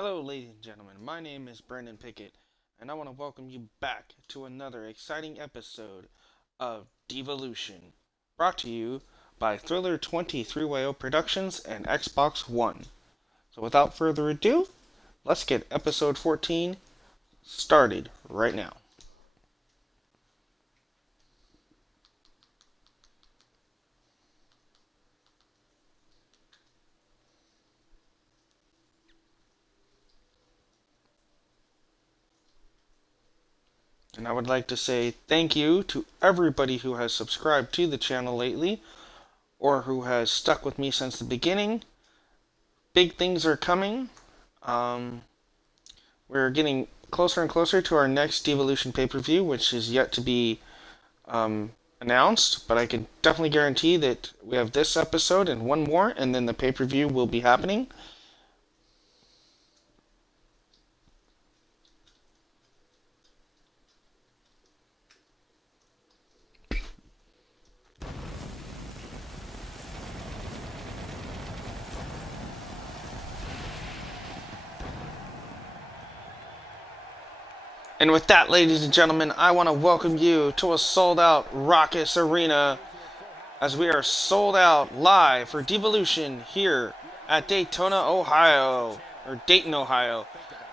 Hello, ladies and gentlemen. My name is Brandon Pickett, and I want to welcome you back to another exciting episode of Devolution, brought to you by Thriller 23YO Productions and Xbox One. So, without further ado, let's get episode 14 started right now. And I would like to say thank you to everybody who has subscribed to the channel lately or who has stuck with me since the beginning. Big things are coming. Um, we're getting closer and closer to our next Divalution pay-per-view, which is yet to be announced, but I can definitely guarantee that we have this episode and one more, and then the pay-per-view will be happening. And with that, ladies and gentlemen, I want to welcome you to a sold-out raucous arena as we are sold out live for Devolution here at Daytona, Ohio, or Dayton, Ohio.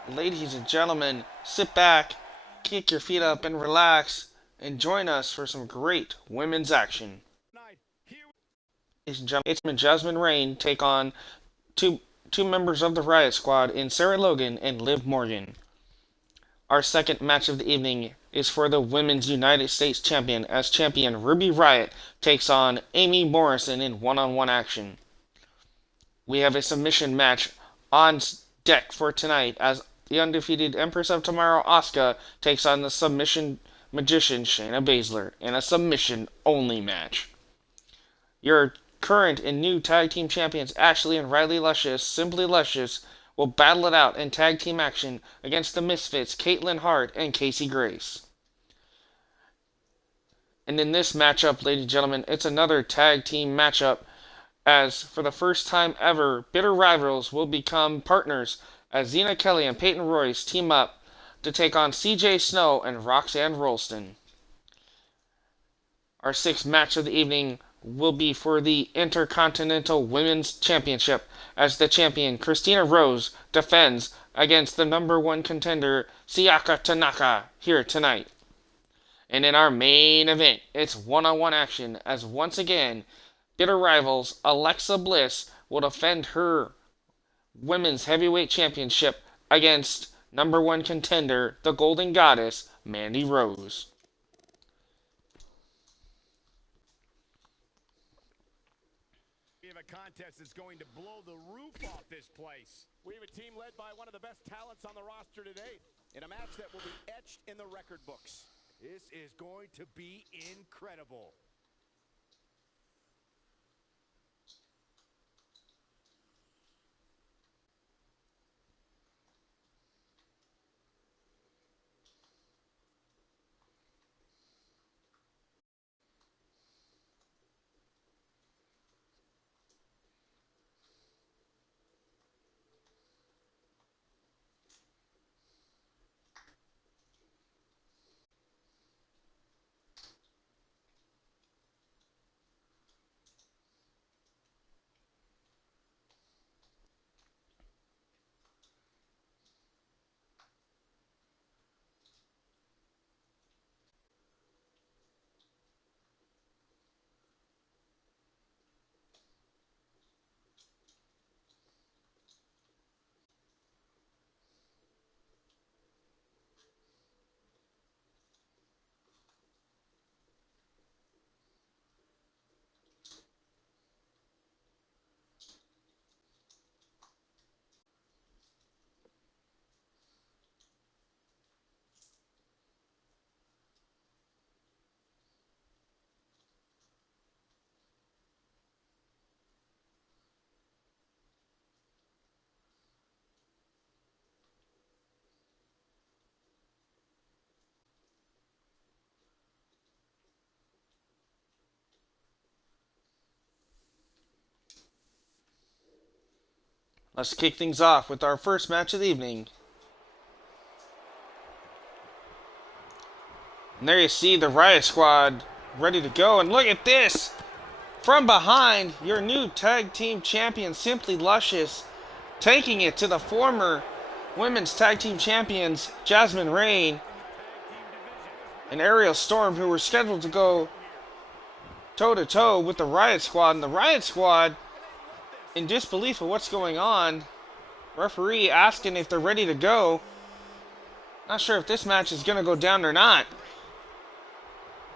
Ladies and gentlemen, sit back, kick your feet up, and relax, and join us for some great women's action. Ladies and gentlemen, it's Jasmine Rain take on two members of the Riot Squad in Sarah Logan and Liv Morgan. Our second match of the evening is for the Women's United States Champion as champion Ruby Riott takes on Amy Morrison in one-on-one action. We have a submission match on deck for tonight as the undefeated Empress of Tomorrow Asuka takes on the submission magician Shayna Baszler in a submission-only match. Your current and new tag team champions Ashley and Riley Luscious, Simply Luscious, will battle it out in tag team action against the Misfits, Caitlin Hart and Casey Grace. And in this matchup, ladies and gentlemen, it's another tag team matchup as for the first time ever, bitter rivals will become partners as Xena Kelly and Peyton Royce team up to take on CJ Snow and Roxanne Rolston. Our sixth match of the evening will be for the Intercontinental Women's Championship as the champion Christina Rose defends against the number one contender Sayaka Tanaka here tonight. And in our main event, it's one-on-one action as once again, bitter rivals Alexa Bliss will defend her Women's Heavyweight Championship against number one contender, the Golden Goddess, Mandy Rose. We have a contest that's going to blow the roof off this place. We have a team led by one of the best talents on the roster today in a match that will be etched in the record books. This is going to be incredible. Let's kick things off with our first match of the evening. And there you see the Riot Squad ready to go. And look at this! From behind, your new tag team champion, Simply Luscious, taking it to the former women's tag team champions, Jasmine Rain and Aerial Storm, who were scheduled to go toe-to-toe with the Riot Squad. And the Riot Squad, in disbelief of what's going on, referee asking if they're ready to go. Not sure if this match is going to go down or not.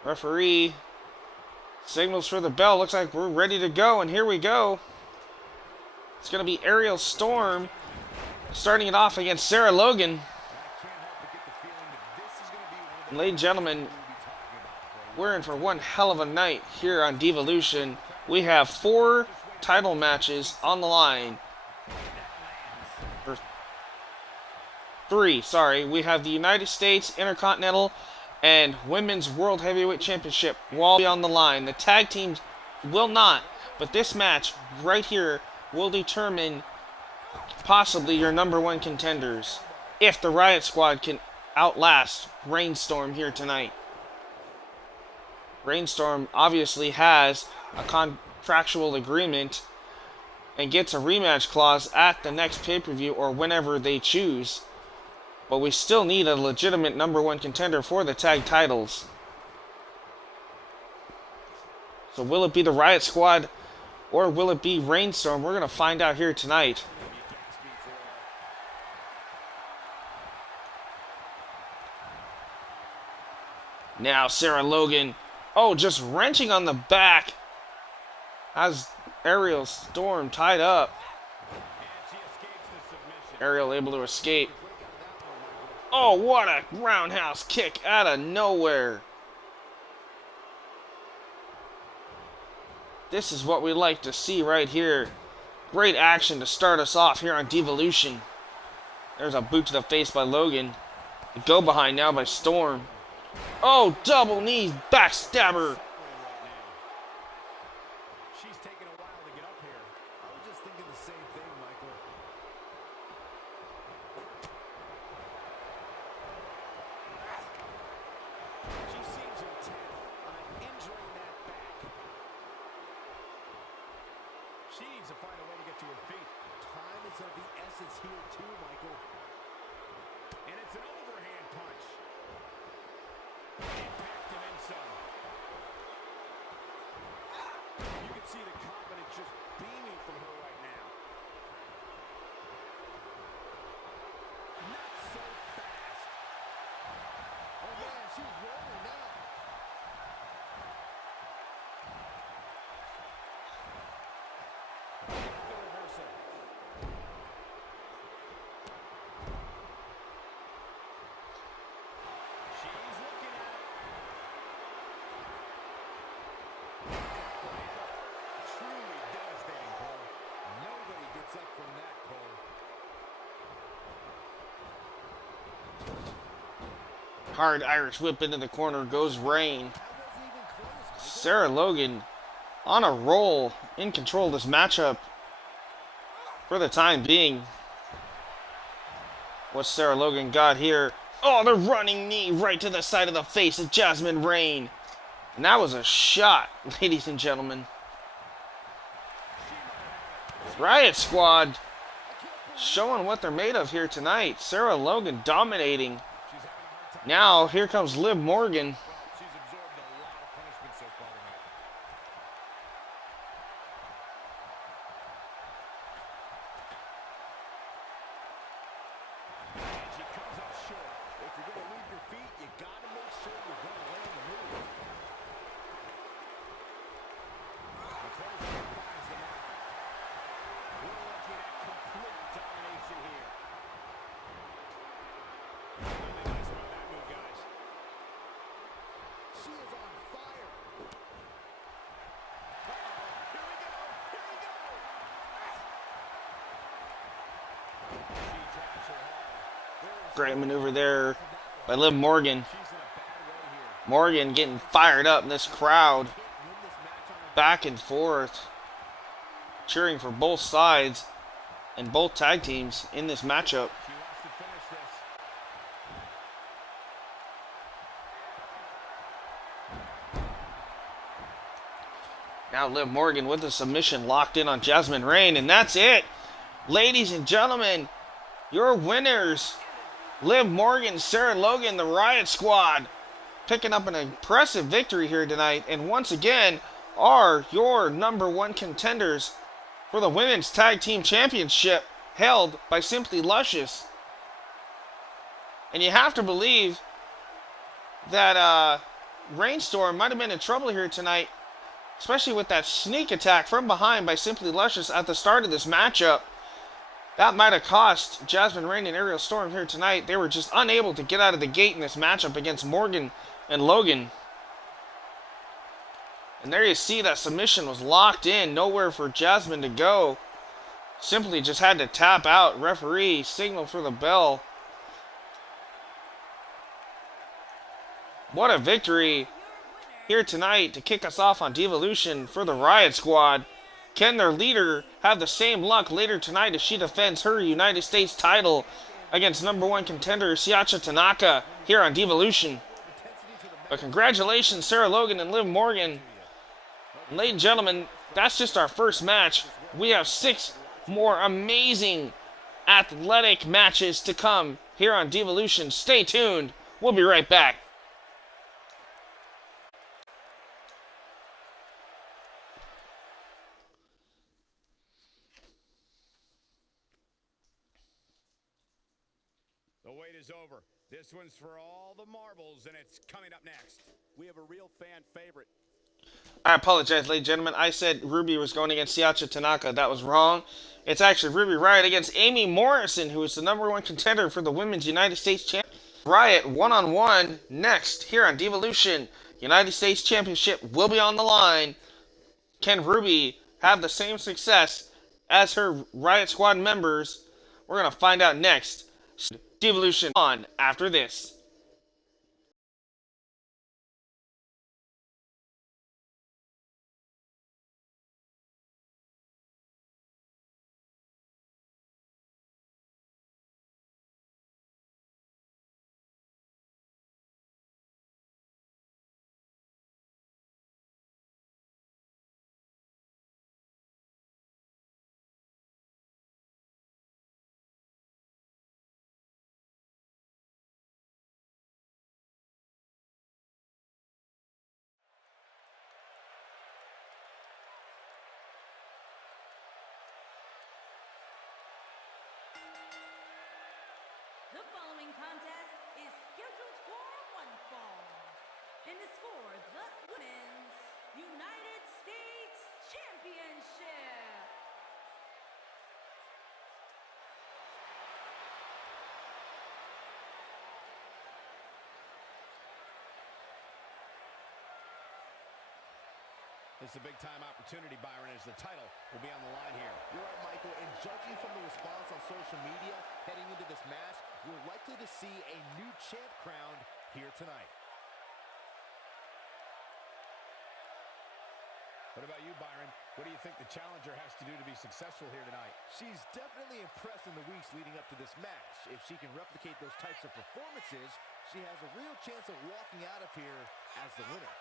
Referee signals for the bell. Looks like we're ready to go, and here we go. It's going to be Aerial Storm starting it off against Sarah Logan. And ladies and gentlemen, we're in for one hell of a night here on Divalution. We have 4 title matches on the line. Or 3, sorry. We have the United States Intercontinental and Women's World Heavyweight Championship will all be on the line. The tag teams will not, but this match right here will determine possibly your #1 contenders if the Riot Squad can outlast Rainstorm here tonight. Rainstorm obviously has a contractual agreement and gets a rematch clause at the next pay-per-view or whenever they choose. But we still need a legitimate #1 contender for the tag titles. So will it be the Riot Squad or will it be Rainstorm? We're going to find out here tonight. Now Sarah Logan, just wrenching on the back as Aerial Storm tied up. Aerial able to escape. Oh, what a roundhouse kick out of nowhere. This is what we like to see right here. Great action to start us off here on Divalution. There's a boot to the face by Logan. A go behind now by Storm. Oh, double knees, backstabber. She's taking a while to get up here. I was just thinking the same thing, Michael. She seems intent on injuring that back. She needs to find a way to get to her feet. Time is of the essence here too, Michael. And it's an overhand punch. Impact and then some. You can see the confidence just beaming from her right now. Not so fast. Oh man, she's rolling now. The reversal. She's looking at it. Truly devastating, Cole. Nobody gets up from that, Cole. Hard Irish whip into the corner goes Rain. Sarah Logan on a roll, in control of this matchup for the time being. What's Sarah Logan got here? Oh, the running knee right to the side of the face of Jasmine Rain. And that was a shot, ladies and gentlemen. Riot Squad showing what they're made of here tonight. Sarah Logan dominating. Now, here comes Liv Morgan. She's absorbed a lot of punishment so far tonight. And she comes up short. If you're going to leave your feet, you got to make sure you're going to land the move. The closer finds the mark. We're looking at complete domination here. Nothing nice about that move, guys. She is on fire. Here we go. Here we go. She drives her hard. Great maneuver there by Liv Morgan. She's in a bad way here. Morgan getting fired up in this crowd. Back and forth. Cheering for both sides. in both tag teams in this matchup. She wants to finish this. Now Liv Morgan with the submission locked in on Jasmine Rain, and that's it. Ladies and gentlemen, your winners, Liv Morgan, Sarah Logan, the Riot Squad, picking up an impressive victory here tonight, and once again are your #1 contenders for the Women's Tag Team Championship, held by Simply Luscious. And you have to believe that Rainstorm might have been in trouble here tonight, especially with that sneak attack from behind by Simply Luscious at the start of this matchup. That might have cost Jasmine Rain and Aerial Storm here tonight. They were just unable to get out of the gate in this matchup against Morgan and Logan. And there you see that submission was locked in. Nowhere for Jasmine to go. Simply just had to tap out. Referee signal for the bell. What a victory here tonight to kick us off on Divalution for the Riot Squad. Can their leader have the same luck later tonight as she defends her United States title against #1 contender Siacha Tanaka here on Divalution? But congratulations, Sarah Logan and Liv Morgan. And ladies and gentlemen, that's just our first match. We have 6 more amazing athletic matches to come here on Divalution. Stay tuned. We'll be right back. The wait is over. This one's for all the marbles, and it's coming up next. We have a real fan favorite. I apologize, ladies and gentlemen. I said Ruby was going against Siacha Tanaka. That was wrong. It's actually Ruby Riott against Amy Morrison, who is the #1 contender for the Women's United States Championship. Riott one-on-one next here on Divalution. United States Championship will be on the line. Can Ruby have the same success as her Riot Squad members? We're going to find out next. Divalution on after this. The following contest is scheduled for one fall and is for the Women's United States Championship. It's a big-time opportunity, Byron, as the title will be on the line here. You're right, Michael, and judging from the response on social media heading into this match, we're likely to see a new champ crowned here tonight. What about you, Byron? What do you think the challenger has to do to be successful here tonight? She's definitely impressed in the weeks leading up to this match. If she can replicate those types of performances, she has a real chance of walking out of here as the winner.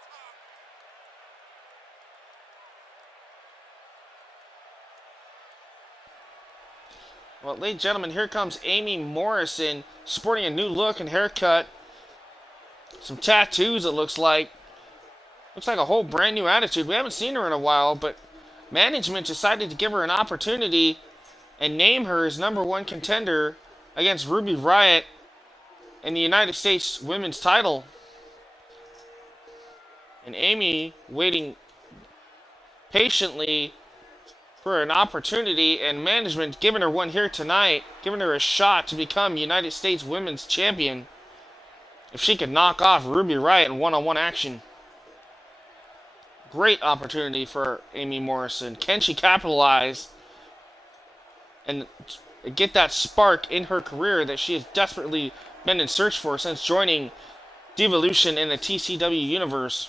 Well, ladies and gentlemen, here comes Amy Morrison, sporting a new look and haircut. Some tattoos, it looks like. Looks like a whole brand new attitude. We haven't seen her in a while, but management decided to give her an opportunity and name her as #1 contender against Ruby Riott in the United States Women's title. And Amy waiting patiently for an opportunity, and management giving her one here tonight, giving her a shot to become United States Women's Champion if she could knock off Ruby Riott in one-on-one action. Great opportunity for Amy Morrison. Can she capitalize and get that spark in her career that she has desperately been in search for since joining Divalution in the TCW universe?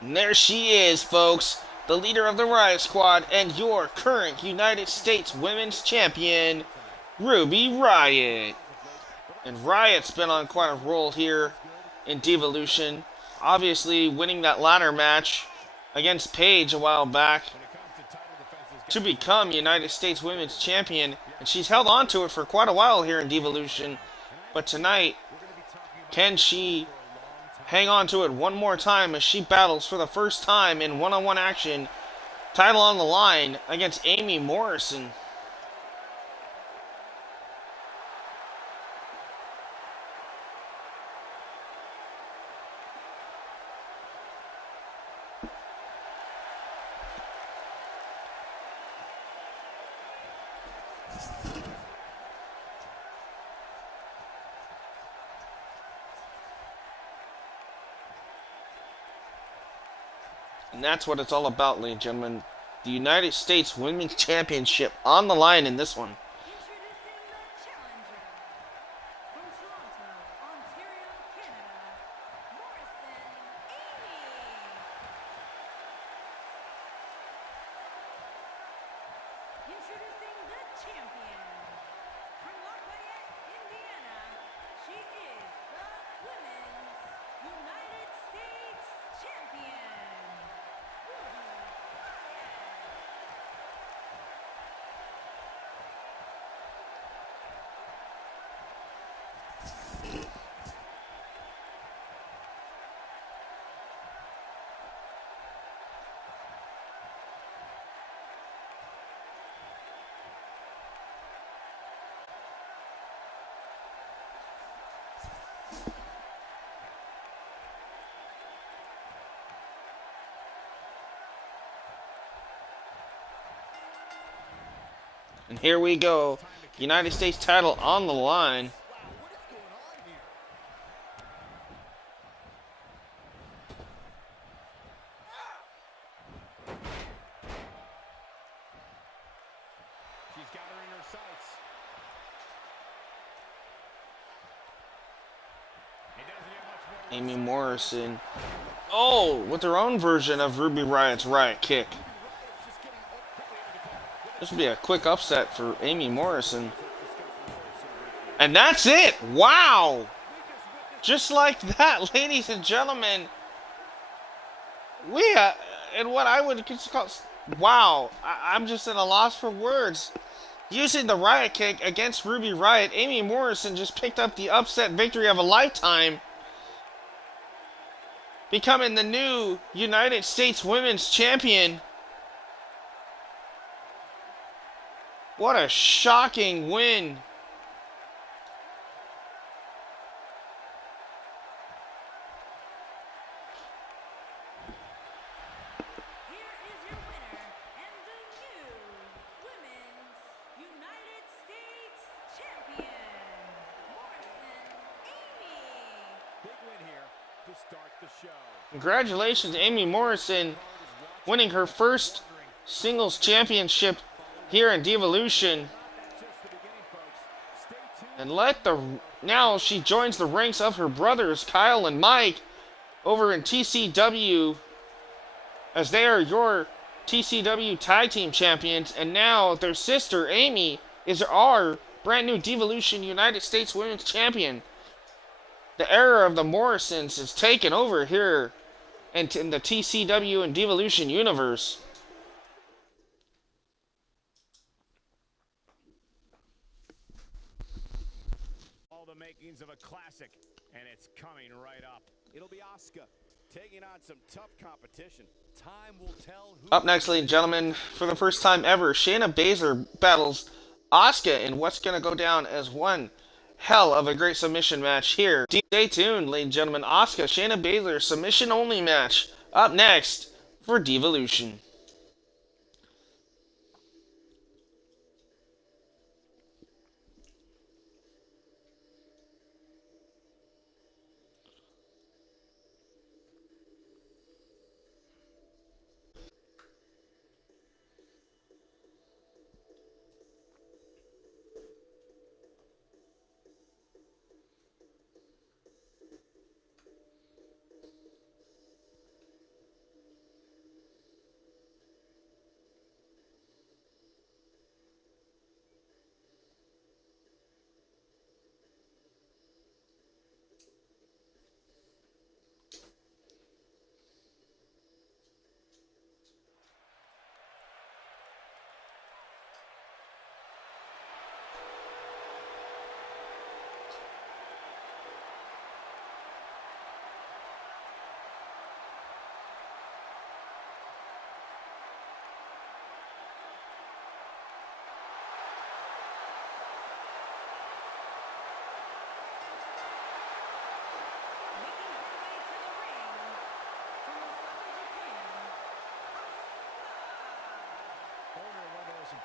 And there she is, folks, the leader of the Riot Squad and your current United States Women's Champion, Ruby Riott. And Riot's been on quite a roll here in Divalution, obviously winning that ladder match against Paige a while back to become United States Women's Champion, and she's held on to it for quite a while here in Divalution. But tonight, can she hang on to it one more time as she battles for the first time in one-on-one action, title on the line against Amy Morrison? And that's what it's all about, ladies and gentlemen. The United States Women's Championship on the line in this one. Introducing the champion from Lafayette, Indiana. She is the Women's United States Champion, Ruby Riott. And here we go. United States title on the line. Wow, what is going on here? She's got her in her sights. It doesn't have much more. Amy Morrison. Oh, with her own version of Ruby Riott's Riot Kick. This would be a quick upset for Amy Morrison. And that's it! Wow! Just like that, ladies and gentlemen. We in what I would call... Wow. I'm just at a loss for words. Using the Riot Kick against Ruby Riott, Amy Morrison just picked up the upset victory of a lifetime, becoming the new United States Women's Champion. What a shocking win. Here is your winner and the new Women's United States Champion, Morrison Amy. Big win here to start the show. Congratulations, Amy Morrison, winning her first singles championship here in Divalution. And now she joins the ranks of her brothers Kyle and Mike over in TCW, as they are your TCW Tag Team Champions, and now their sister Amy is our brand new Divalution United States Women's Champion. The era of the Morrisons is taken over here and in the TCW and Divalution universe. All the makings of a classic, and it's coming right up. It'll be Asuka taking on some tough competition. Time will tell who... Up next, ladies and gentlemen, for the first time ever, Shayna Baszler battles Asuka in what's going to go down as one hell of a great submission match here. Stay tuned, ladies and gentlemen. Asuka, Shayna Baszler, submission-only match up next for Divalution.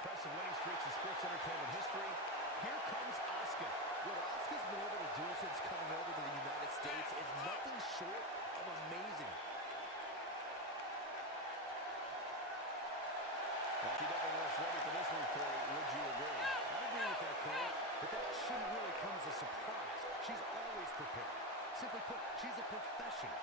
impressive winning streaks in sports entertainment history. Here comes Asuka. What Asuka's been able to do since coming over to the United States is nothing short of amazing. Well, she definitely looks ready for this one, Corey. Would you agree? I agree with that, Cole, but that shouldn't really come as a surprise. She's always prepared. Simply put, she's a professional.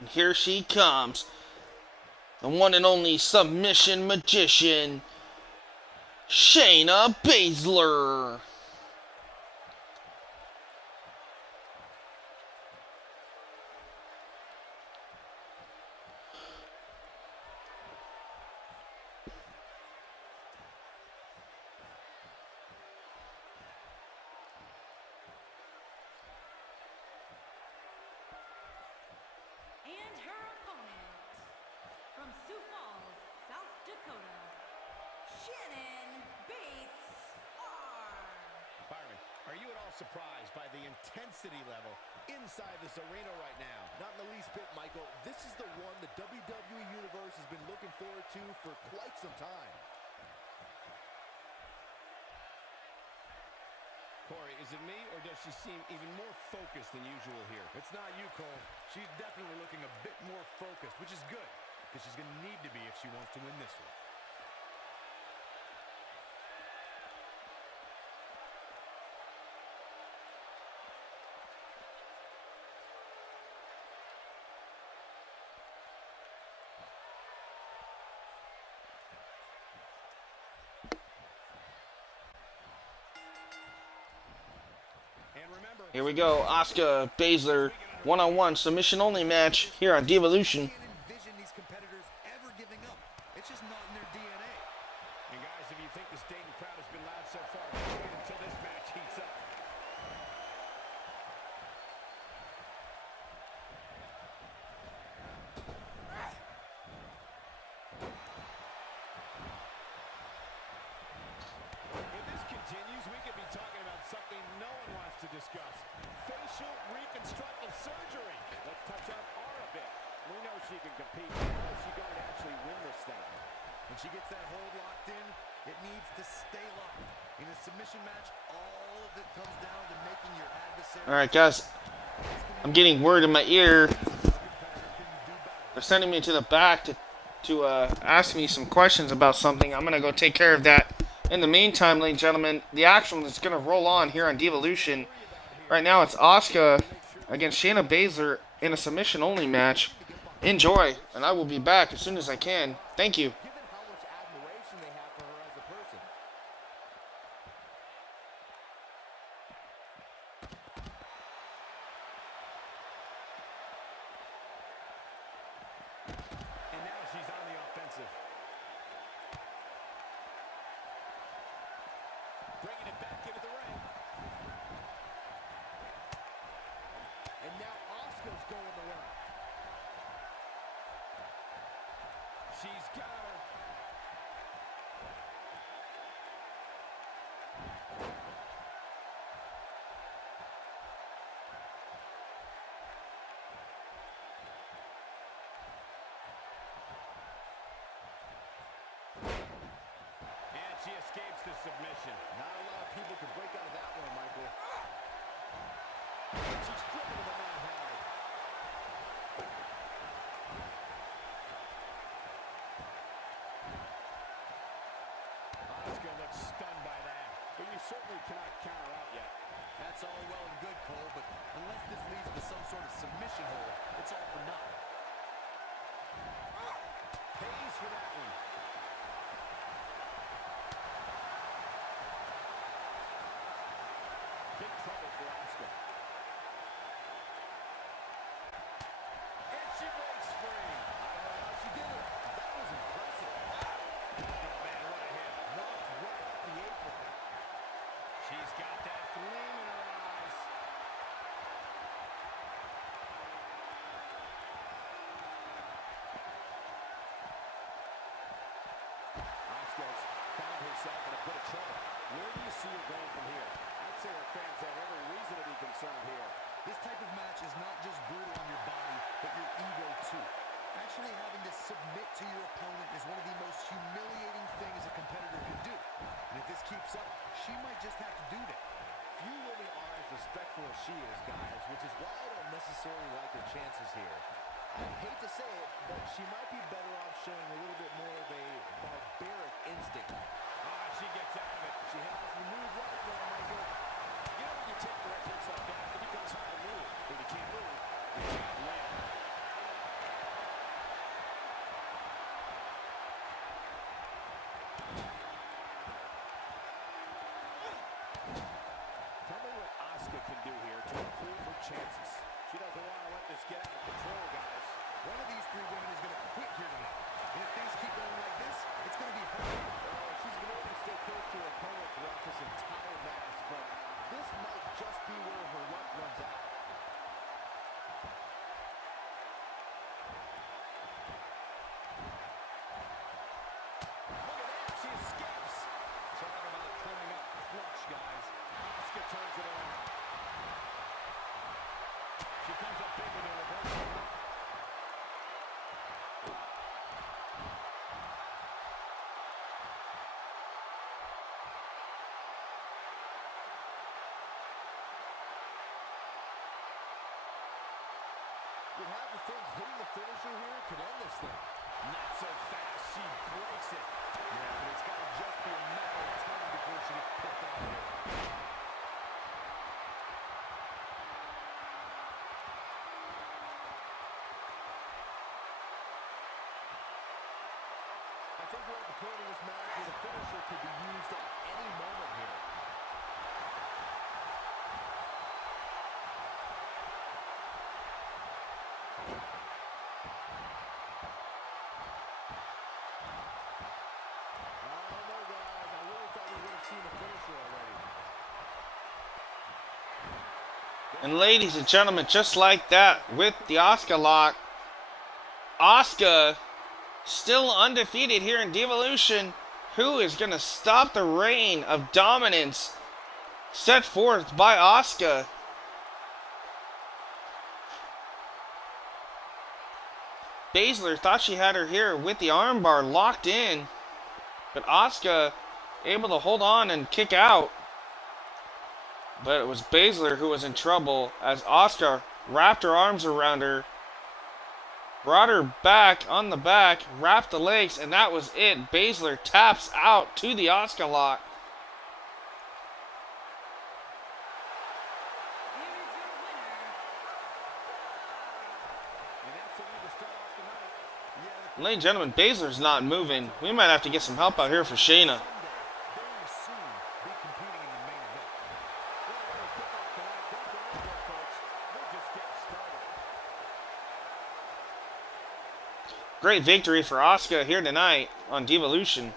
And here she comes. The one and only submission magician, Shayna Baszler. And her opponent, from Sioux Falls, South Dakota, Shannon Bates R. Byron, are you at all surprised by the intensity level inside this arena right now? Not in the least bit, Michael. This is the one the WWE Universe has been looking forward to for quite some time. Corey, is it me, or does she seem even more focused than usual here? It's not you, Cole. She's definitely looking a bit more focused, which is good, because she's going to need to be if she wants to win this one. And remember, Here we go, Asuka Baszler, one-on-one submission only match here on Divalution. Can't envision these competitors ever giving up. It's just not in their DNA. and guys, if you think this Dayton crowd has been loud so far, wait until this match heats up. If this continues, we could be talking about something no one wants to discuss. Facial reconstructive surgery. Let's touch on R a bit. We know she can compete. How is she going to actually win this thing? When she gets that hold locked in, it needs to stay locked. In a submission match, all of it comes down to making your adversary... Alright guys, I'm getting word in my ear. They're sending me to the back to ask me some questions about something. I'm going to go take care of that. In the meantime, ladies and gentlemen, the action is going to roll on here on Divalution. Right now it's Asuka against Shayna Baszler in a submission-only match. Enjoy, and I will be back as soon as I can. Thank you. Given how much admiration they have for her as a person. And now she's on the offensive. Bringing it back into the ring. And now Asuka's going to work. She's got her. And she escapes the submission. Not a lot of people can break out of that one, Michael. And she's driven the man hard. certainly cannot counter out yet. That's all well and good, Cole, but unless this leads to some sort of submission hold, it's all for nothing. Pays for that one. Big trouble for Asuka. And she breaks free. I don't know how she did it. That was impressive. Oh, man, what a hit. Knocked right off the apron. She's got that gleam in her eyes. Asuka's found herself in a bit of trouble. Where do you see her going from here? I'd say her fans have every reason to be concerned here. This type of match is not just brutal on your body, but your ego too. Actually having to submit to your opponent is one of the most humiliating things a competitor can do. And if this keeps up, she might just have to do that. Few women are as respectful as she is, guys, which is why I don't necessarily like her chances here. I hate to say it, but she might be better off showing a little bit more of a barbaric instinct. She gets out of it. She has to move right now, Michael. You know when you take direct hits like that, it becomes hard to move. If you can't move, you can't win. Tell me what Asuka can do here to improve her chances. She doesn't want to let this get out of control, guys. One of these three women is going to quit here tonight. And if things keep going like this, it's going to be her. She's been able to stay close to her opponent throughout this entire match, but this might just be where her luck runs out. Look at that. She escapes. Talk about coming up clutch, guys. Asuka turns it around. She comes up big with a reversal. You'd have to think hitting the finisher here could end this thing. Not so fast. She breaks it. Yeah, but it's got to just be a matter of time before she gets picked out here. I think we're at the point in this match where the finisher could be used at any moment here. I don't know, guys. I really thought we would have seen the finisher already. And ladies and gentlemen, just like that, with the Asuka lock, Asuka still undefeated here in Divalution. Who is going to stop the reign of dominance set forth by Asuka? Baszler thought she had her here with the armbar locked in, but Asuka able to hold on and kick out. But it was Baszler who was in trouble as Asuka wrapped her arms around her, brought her back on the back, wrapped the legs, and that was it. Baszler taps out to the Asuka lock. Here is your winner, And that's the way to start off the night. Ladies and gentlemen, Baszler's not moving. We might have to get some help out here for Shayna. Very soon be competing in the main event. Well, when we kick off the night, don't go anywhere, folks. We're just getting started. Great victory for Asuka here tonight on Divalution.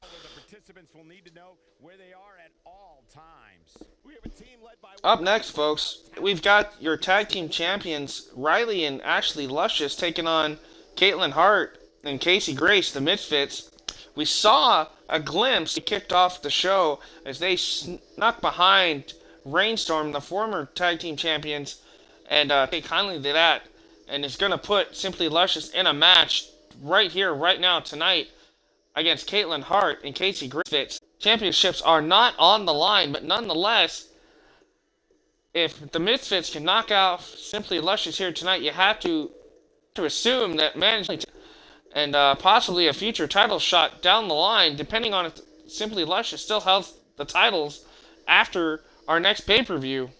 The participants will need to know where they are at all times. We have a team led by Up next, folks, we've got your tag team champions, Riley and Ashley Luscious, taking on Caitlin Hart and Casey Grace, the Misfits. We saw a glimpse. They kicked off the show as they snuck behind Rainstorm, the former tag team champions, and take kindly to that. And it's going to put Simply Luscious in a match right here, right now, tonight, against Caitlin Hart and Casey Grace. Championships are not on the line, but nonetheless, if the Misfits can knock out Simply Luscious here tonight, you have to assume that management and possibly a future title shot down the line, depending on if Simply Luscious still has the titles after our next pay-per-view.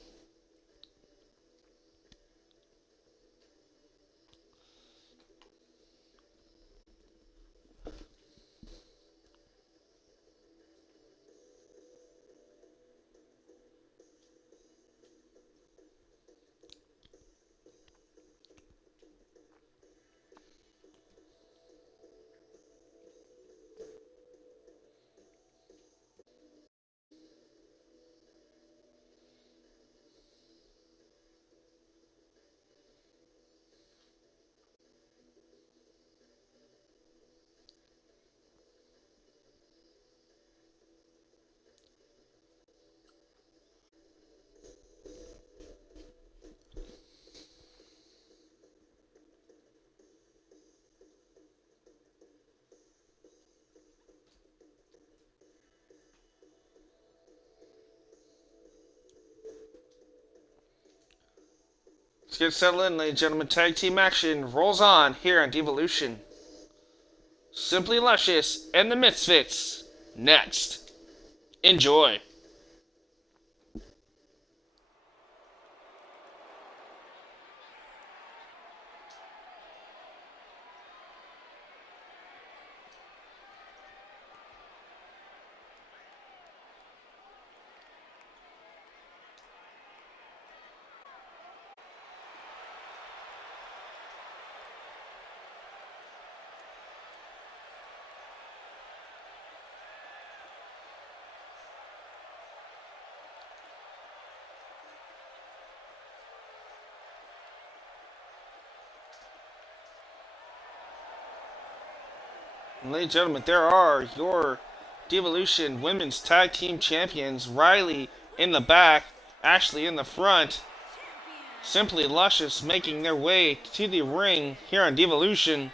Let's get settled in, ladies and gentlemen. Tag team action rolls on here on Divalution. Simply Luscious and the Misfits next. Enjoy. Ladies and gentlemen, there are your Devolution Women's Tag Team Champions. Riley in the back, Ashley in the front. Simply Luscious making their way to the ring here on Devolution.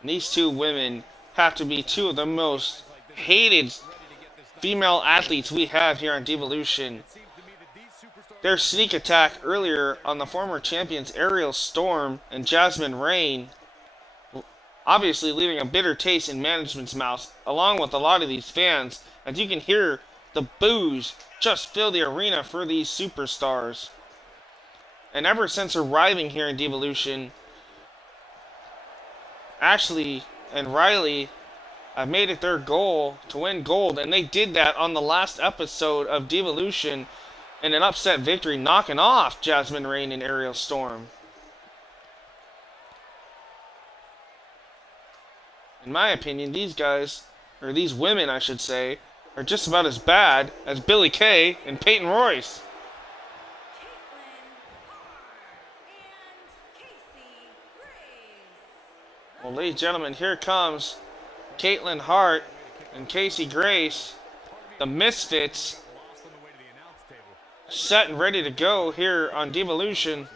And these two women have to be two of the most hated female athletes we have here on Devolution. Their sneak attack earlier on the former champions Ariel Storm and Jasmine Rain, obviously leaving a bitter taste in management's mouths, along with a lot of these fans, as you can hear the boos just fill the arena for these superstars. And ever since arriving here in Devolution, Ashley and Riley have made it their goal to win gold, and they did that on the last episode of Devolution in an upset victory, knocking off Jasmine Rain and Ariel Storm. In my opinion, these guys, or these women I should say, are just about as bad as Billie Kay and Peyton Royce. Well, ladies and gentlemen, here comes Caitlin Hart and Casey Grace, the Misfits, set and ready to go here on Devolution.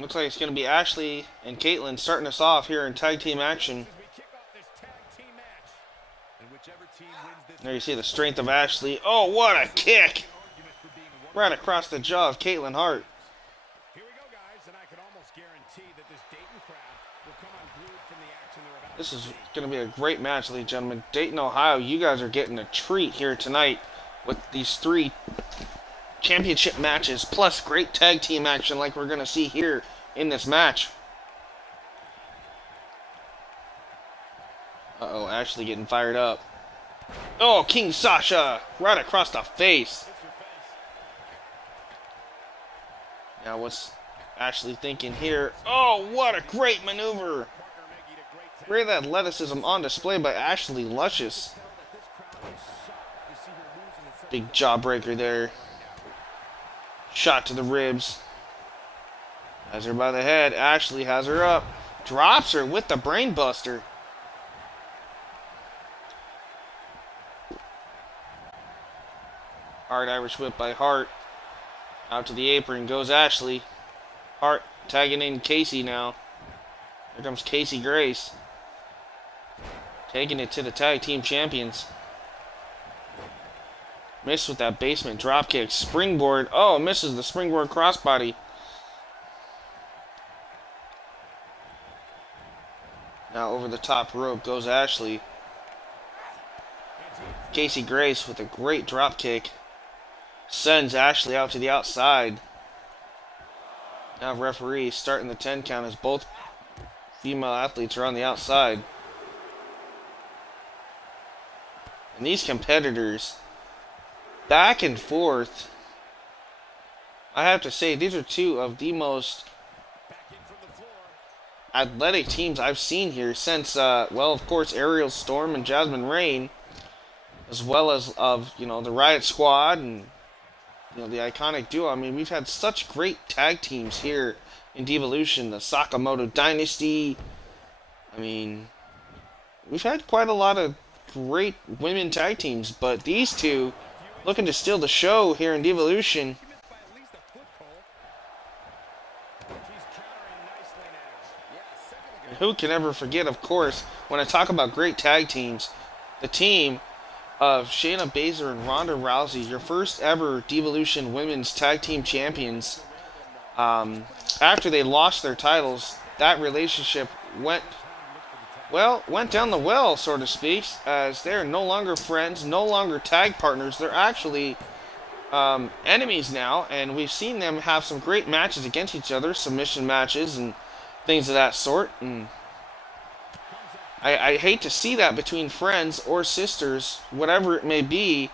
Looks like it's going to be Ashley and Caitlin starting us off here in tag team action. There you see the strength of Ashley. Oh, what a kick! Right across the jaw of Caitlin Hart. This is going to be a great match, ladies and gentlemen. Dayton, Ohio, you guys are getting a treat here tonight with these three championship matches, plus great tag team action like we're going to see here in this match. Uh-oh, Ashley getting fired up. Oh, King Sasha, right across the face. Now what's Ashley thinking here? Oh, what a great maneuver. Great athleticism on display by Ashley Luscious. Big jawbreaker there. Shot to the ribs. Has her by the head. Ashley has her up. Drops her with the brainbuster. Hard Irish whip by Hart. Out to the apron goes Ashley. Hart tagging in Casey now. Here comes Casey Grace. Taking it to the tag team champions. Missed with that basement dropkick. Springboard. Oh, misses the springboard crossbody. Now over the top rope goes Ashley. Casey Grace with a great dropkick. Sends Ashley out to the outside. Now referee starting the 10 count as both female athletes are on the outside. And these competitors, back and forth, I have to say, these are two of the most athletic teams I've seen here since, well, of course, Ariel Storm and Jasmine Rain, as well as the Riot Squad and, the iconic duo. I mean, we've had such great tag teams here in Divalution, the Sakamoto Dynasty. I mean, we've had quite a lot of great women tag teams, but these two looking to steal the show here in Divalution. And who can ever forget, of course, when I talk about great tag teams, the team of Shayna Baszler and Ronda Rousey, your first ever Divalution Women's Tag Team Champions. After they lost their titles, that relationship went down the well, so to speak, as they're no longer friends, no longer tag partners. They're actually enemies now, and we've seen them have some great matches against each other, submission matches and things of that sort. And I hate to see that between friends or sisters, whatever it may be,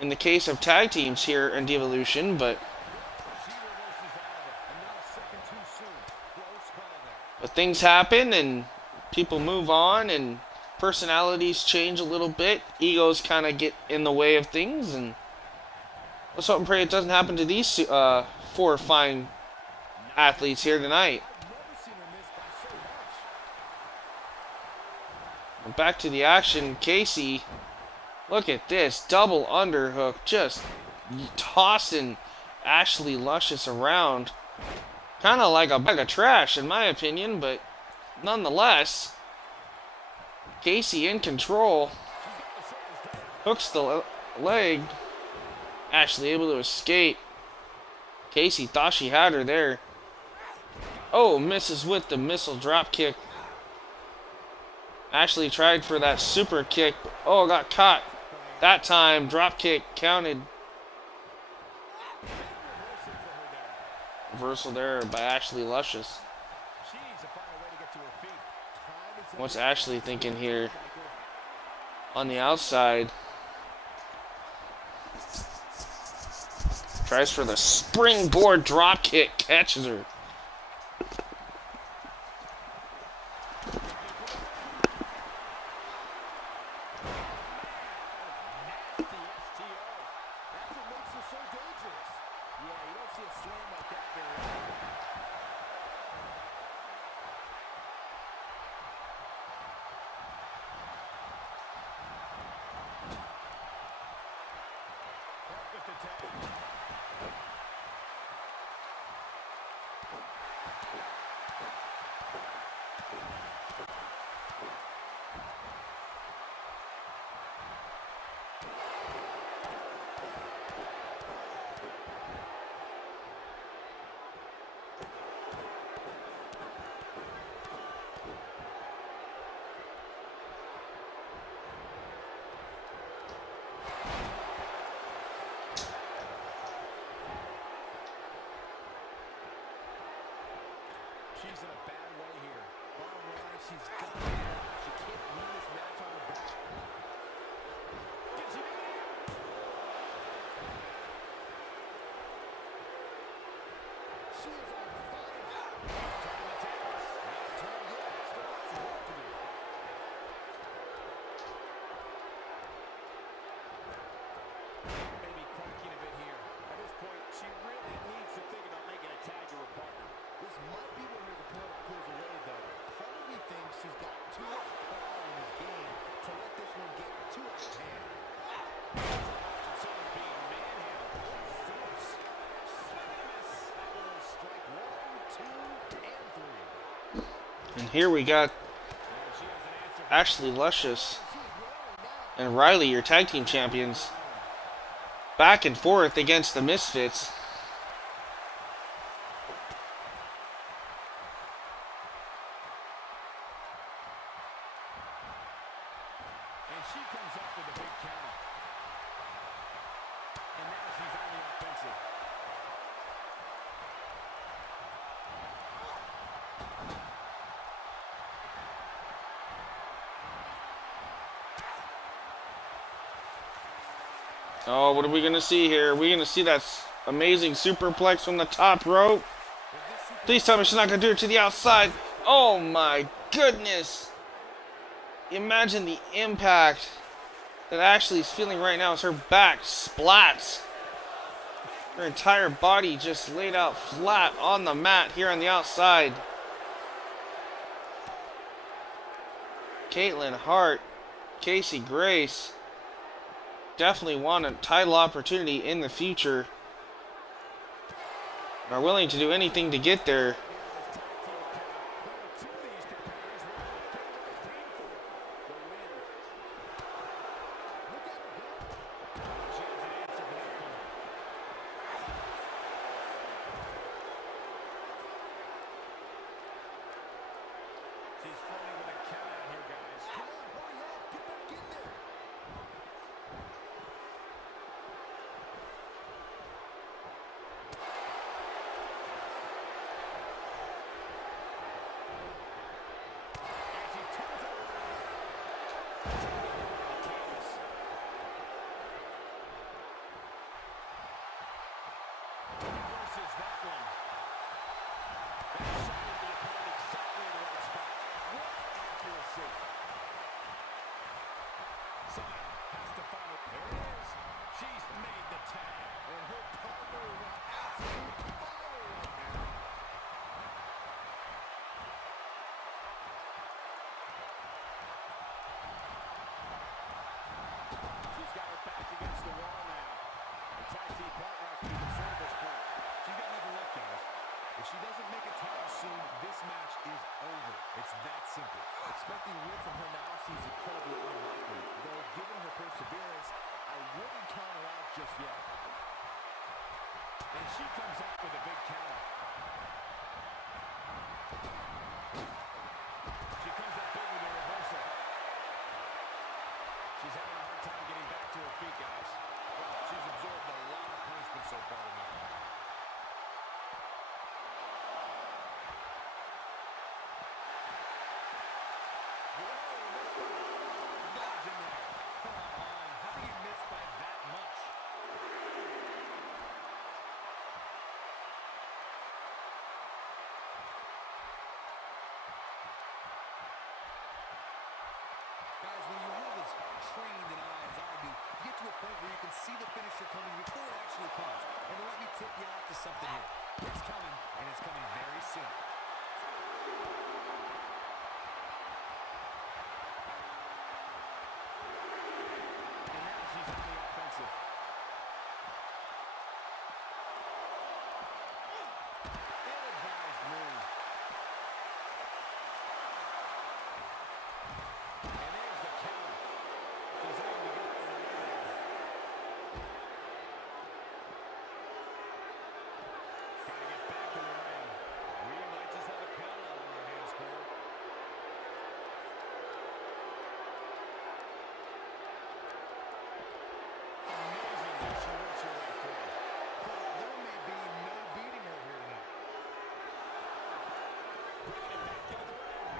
in the case of tag teams here in Divalution, but things happen and people move on and personalities change a little bit. Egos kind of get in the way of things, and let's hope and pray it doesn't happen to these four fine athletes here tonight. And back to the action. Casey, look at this double underhook, just tossing Ashley Luscious around. Kind of like a bag of trash, in my opinion, but nonetheless, Casey in control. Hooks the leg. Ashley able to escape. Casey thought she had her there. Oh, misses with the missile drop kick. Ashley tried for that super kick. Oh, got caught. That time, drop kick counted. Reversal there by Ashley Luscious. What's Ashley thinking here? On the outside. Tries for the springboard drop kick. Catches her. She's in a bad way here. Bottom line, she's got to get out. She can't win this match on her back. Can she do it? She is on fire. Turning the tables. Not turned yet. Still got some work to do. Maybe cracking a bit here. At this point, she really needs to think about making a tag to her partner. This might be where his opponent pulls away, though. Part of me thinks he's got too much pride in his game to let this one get too out of hand. Someone being manhandled. And here we got Ashley Luscious and Riley, your tag team champions, back and forth against the Misfits. And she comes up with a big count. And now she's on the offensive. Oh, what are we going to see here? Are we going to see that amazing superplex from the top rope? Please tell me she's not going to do it to the outside. Oh my goodness. Imagine the impact that Ashley's feeling right now as her back splats. Her entire body just laid out flat on the mat here on the outside. Caitlin Hart, Casey Grace definitely want a title opportunity in the future. Are willing to do anything to get there. If she doesn't make a tag soon, this match is over. It's that simple. Expecting a win from her now seems incredibly unlikely. Though, given her perseverance, I wouldn't count her out just yet. And she comes up with a big counter. She comes up big with a reversal. She's having a hard time getting back to her feet, guys. Well, she's absorbed a lot of punishment so far tonight. Guys, when you're really as trained in eye as I do, you get to a point where you can see the finisher coming before it actually comes. And let me tip you off to something here. It's coming, and it's coming very soon. And now she's on the offensive. Ill-advised move. And there's the counter. She's able to get out of the way there. Gotta get back in the ring. We might just have a count out on our hands, Cole. Amazing that she works her way through. There may be no beating her here tonight. Bringing it back into the ring.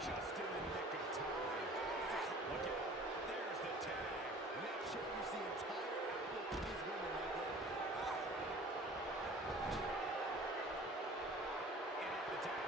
Just in the nick of time. Look out. There's the tag. And that changes the entire outlook of these women right there. And up the tag.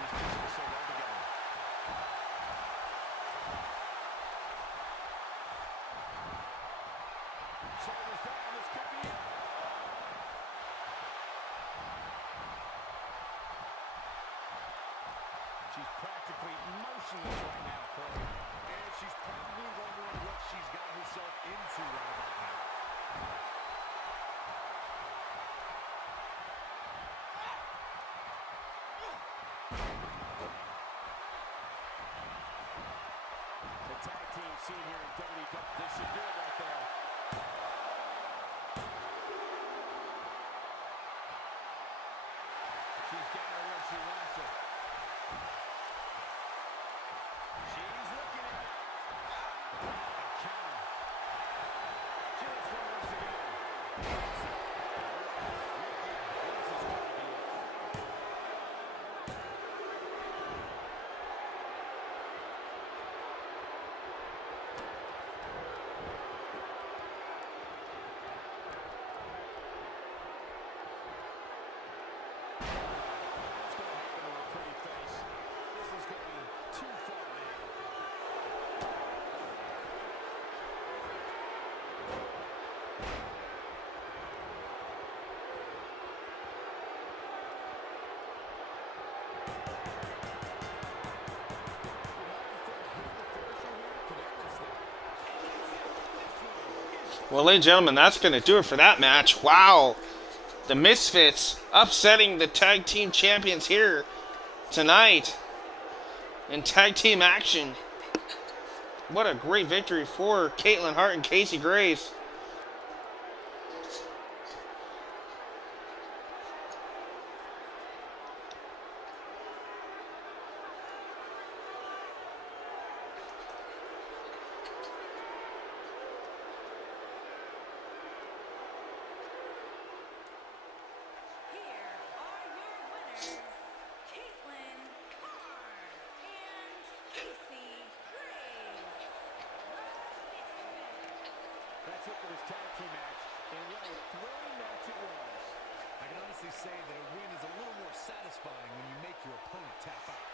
These two are so well together. She's practically motionless right now, Corey. And she's probably wondering what she's got herself into right about now. The tag team scene here in WWE. This should do it right there. She's getting her where she wants her. She's looking at it. A counter. She looks for it once again. This is going to be it. What's going to happen to her pretty face? This is going too far now. Well, ladies and gentlemen, that's going to do it for that match. Wow. The Misfits upsetting the tag team champions here tonight in tag team action. What a great victory for Caitlin Hart and Casey Grace. Here are your winners, Caitlin Hart and Casey Grace. That's it for this tag team match, and what a thrilling match it was. I can honestly say that a win is a little more satisfying when you make your opponent tap out.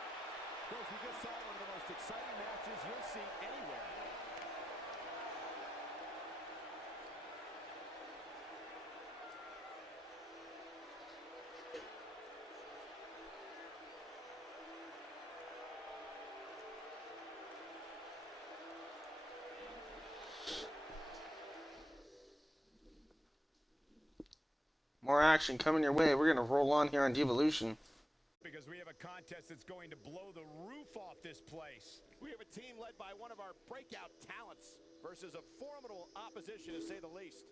Folks, we just saw one of the most exciting matches you'll see anywhere. More action coming your way. We're going to roll on here on Divalution. Because we have a contest that's going to blow the roof off this place. We have a team led by one of our breakout talents versus a formidable opposition, to say the least.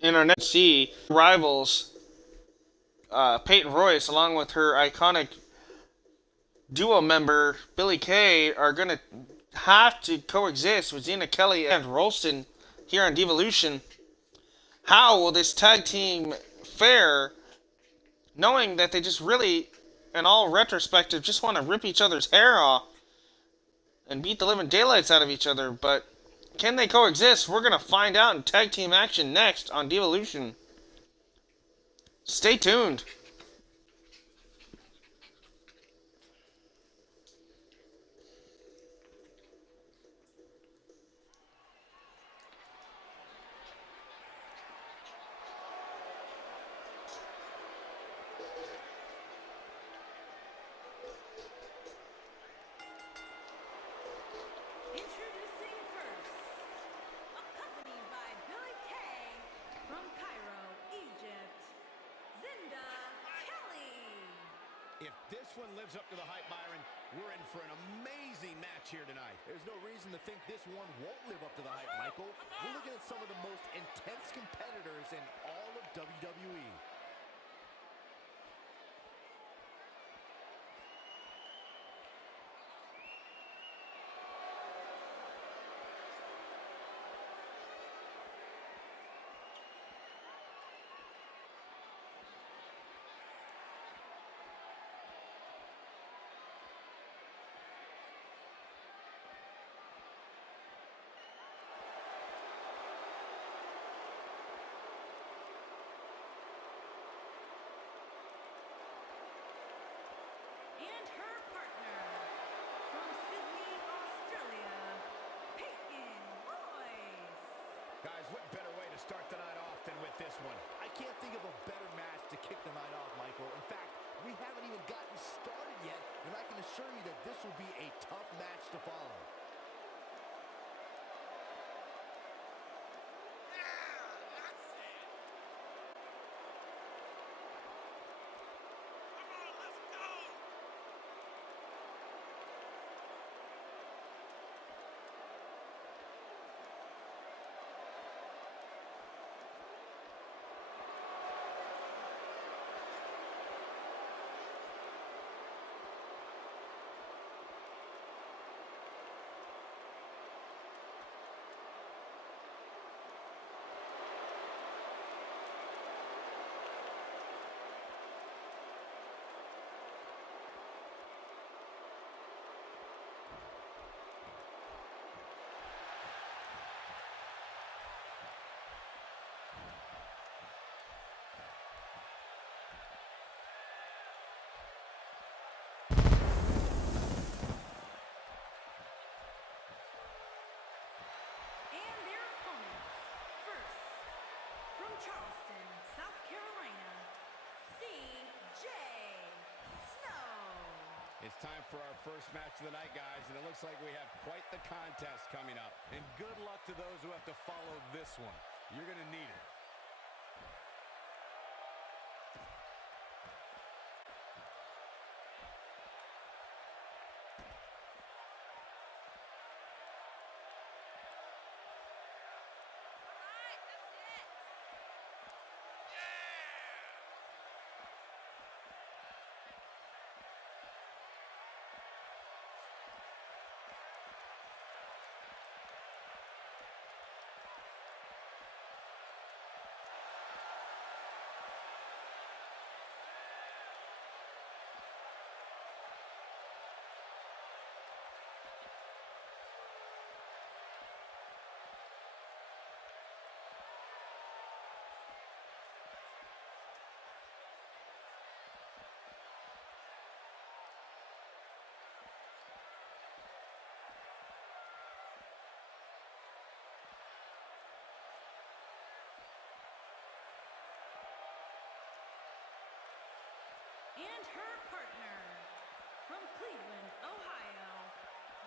In our next see, rivals Peyton Royce, along with her iconic duo member Billie Kay, are going to have to coexist with Xena Kelly and Rolston here on Divalution. How will this tag team fare, knowing that they just really, in all retrospective, just want to rip each other's hair off and beat the living daylights out of each other? But can they coexist? We're going to find out in tag team action next on Divalution. Stay tuned. Introducing first, accompanied by Billie Kay from Cairo, Egypt, Zinda this one lives up to the hype, Byron, we're in for an amazing match here tonight. There's no reason to think this one won't live up to the hype, Michael. We're looking at some of the most intense competitors in all of WWE. And her partner, from Sydney, Australia, Peyton Royce. Guys, what better way to start the night off than with this one? I can't think of a better match to kick the night off, Michael. In fact, we haven't even gotten started yet, and I can assure you that this will be a tough match to follow. And their opponents, first, from Charleston, South Carolina, CJ Snow. It's time for our first match of the night, guys, and it looks like we have quite the contest coming up. And good luck to those who have to follow this one. You're going to need it. And her partner, from Cleveland, Ohio,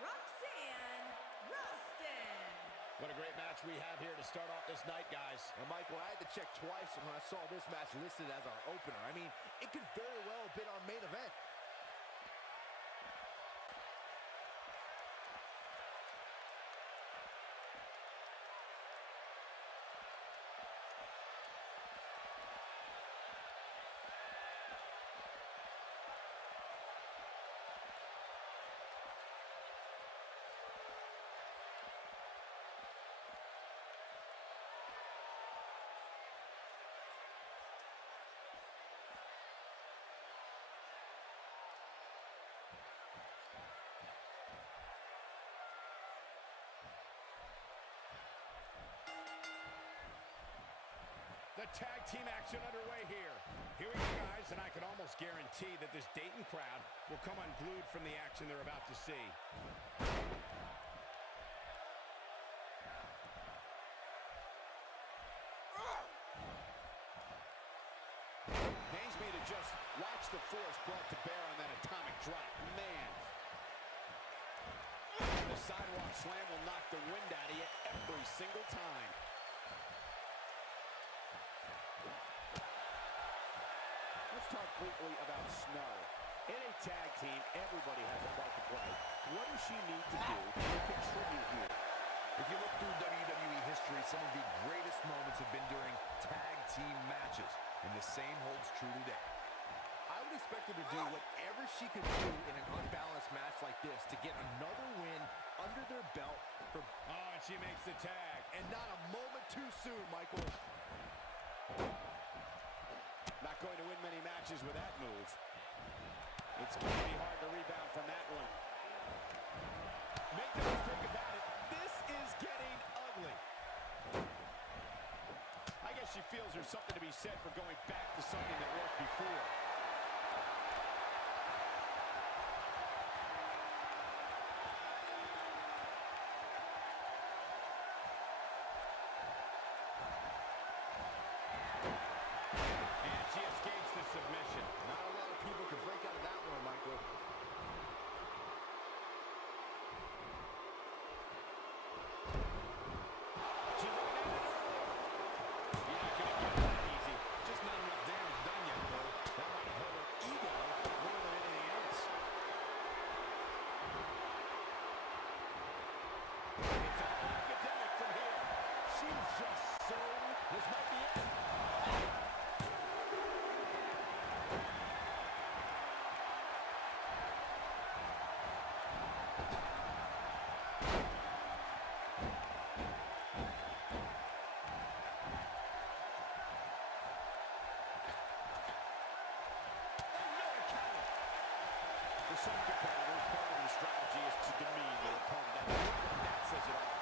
Roxanne Ralston. What a great match we have here to start off this night, guys. And Michael, I had to check twice when I saw this match listed as our opener. I mean, it could very well have been our main event. The tag team action underway here. Here we go, guys, and I can almost guarantee that this Dayton crowd will come unglued from the action they're about to see. Pains me to just watch the force brought to bear on that atomic drop. Man. And the sidewalk slam will knock the wind out of you every single time. Let's talk quickly about Snow. In a tag team, everybody has a part to play. What does she need to do to contribute here? If you look through WWE history, some of the greatest moments have been during tag team matches, and the same holds true today. I would expect her to do whatever she could do in an unbalanced match like this to get another win under their belt. Oh, and she makes the tag. And not a moment too soon, Michael. Not going to win many matches with that move. It's going to be hard to rebound from that one. Make no mistake about it, this is getting ugly. I guess she feels there's something to be said for going back to something that worked before. And she escapes the submission. Not a lot of people could break out of that one, Michael. She's eliminated early. You're not going to get that easy. Just not enough damage done yet, Cole. That might hurt her ego more than anything else. It's all academic from here. She's just so... This might be it. For some competitors, part of the strategy is to demean their opponent. And that says it all.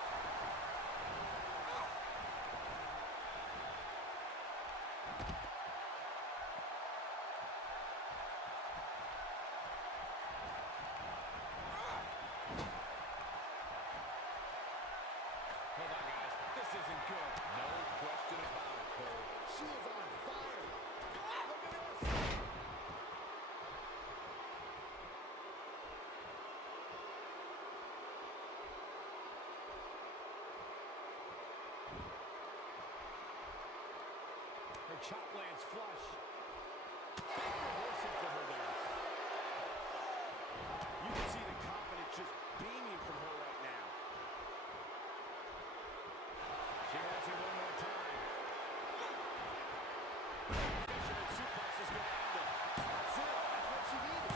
Hold on, guys. This isn't good. No question about it, Cole. She is on fire. Look at this. Her chop lands flush. Big reversal for her there. You can see the confidence just beaming from her right now. She wants it one more time. Fisherman suplexes go down there. That's it. That's what she needed.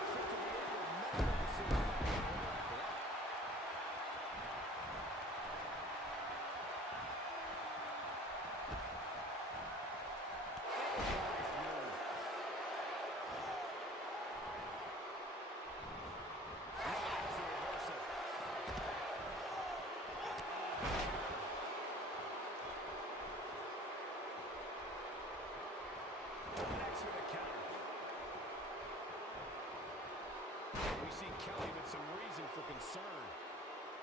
Except to be able to medical decision after that. Nice move. Now there's the reversal. Connects with a counter. We see Kelly with some reason for concern.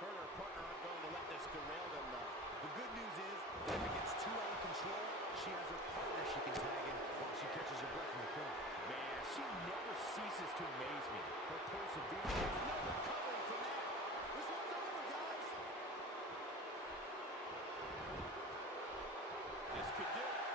Her and her partner aren't going to let this derail them, though. The good news is that if it gets too out of control, she has her partner she can tag in while she catches her breath in the corner. Man, she never ceases to amaze me. Her perseverance, there's no recovering from that. This one's over, guys. This could do it.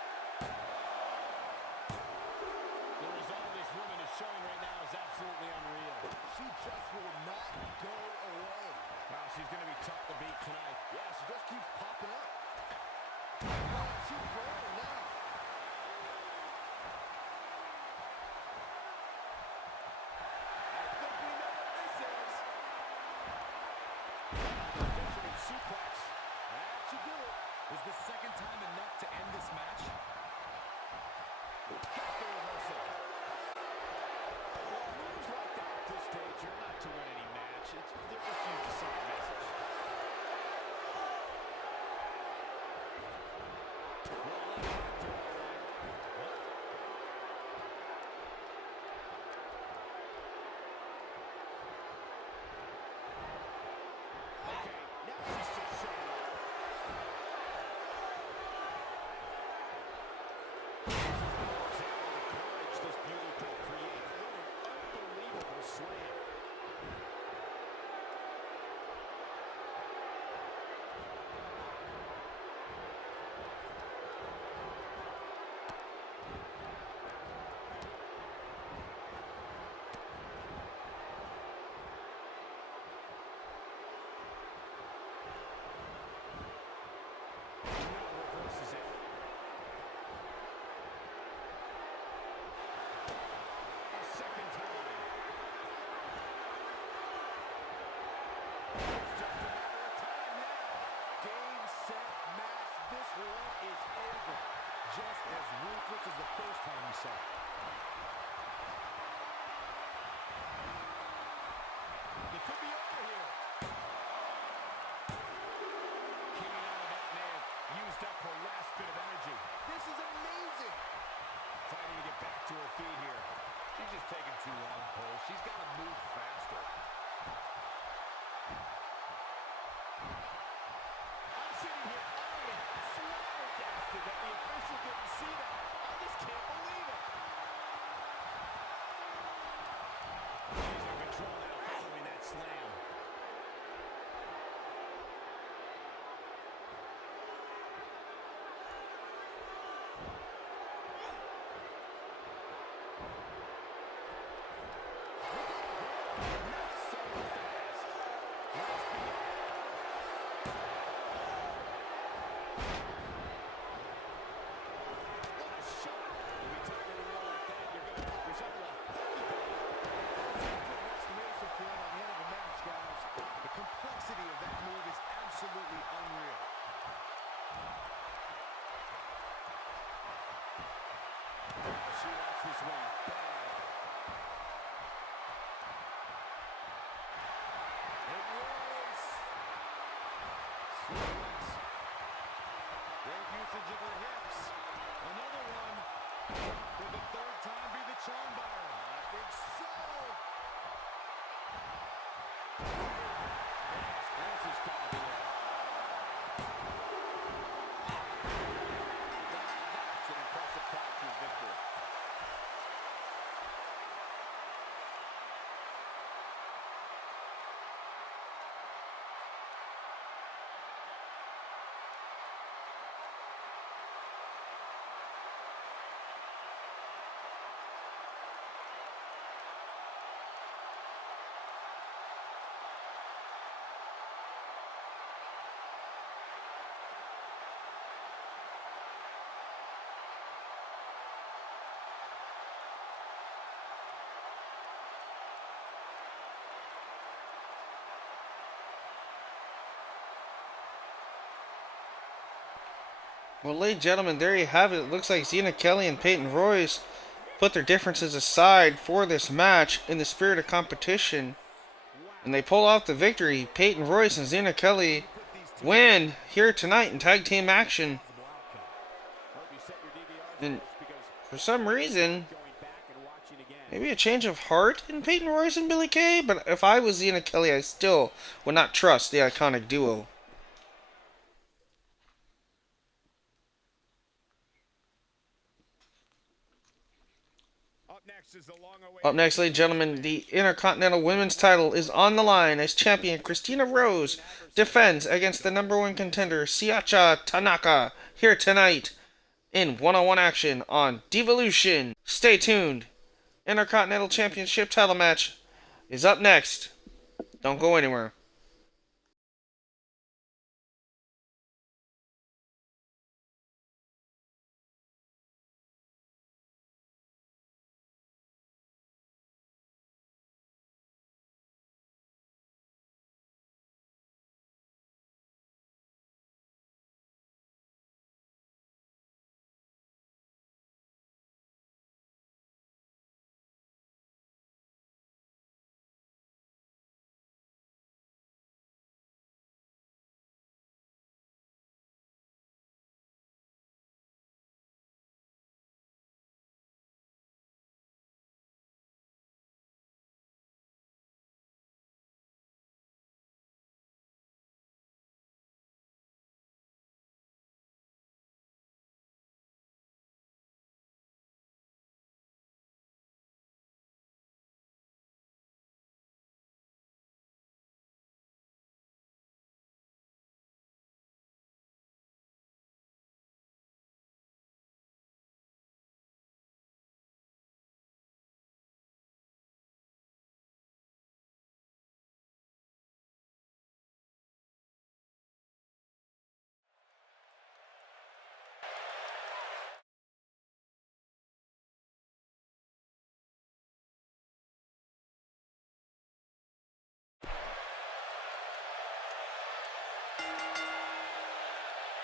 The resolve this woman is showing right now is absolutely unreal. She just will not go away. Wow, she's going to be tough to beat tonight. Yeah, she just keeps popping up. Oh, she's rolling now. I think we know what this is. Fisherman suplex. That should do it. Is the second time enough to end this match? Got the reversal. Well, moves like that at this stage are not to win any match. They're just used to send a message. Well, let me get to all that. What? Okay, now she's just showing off. switch as the first time you saw it. It could be over here. Kicking out of that man used up her last bit of energy. This is amazing. Fighting to get back to her feet here. She's just taking too long, Cole. She's got to move faster. I'm sitting here, I am flabbergasted that the official didn't see that. I just can't believe it. She's in control now following that slam. She wants this one bad. It was. Sequence. Great usage of her hips. Another one. Will the third time be the charm, Byron? I think so. This has got to be it. That's an impressive tag team victory. Well, ladies and gentlemen, there you have it. It looks like Xena Kelly and Peyton Royce put their differences aside for this match in the spirit of competition. And they pull off the victory. Peyton Royce and Xena Kelly win here tonight in tag team action. And for some reason, maybe a change of heart in Peyton Royce and Billie Kay. But if I was Xena Kelly, I still would not trust the iconic duo. Up next, ladies and gentlemen, the Intercontinental Women's title is on the line as champion Christina Rose defends against the #1 contender Siacha Tanaka here tonight in one-on-one action on Divalution. Stay tuned. Intercontinental Championship title match is up next. Don't go anywhere.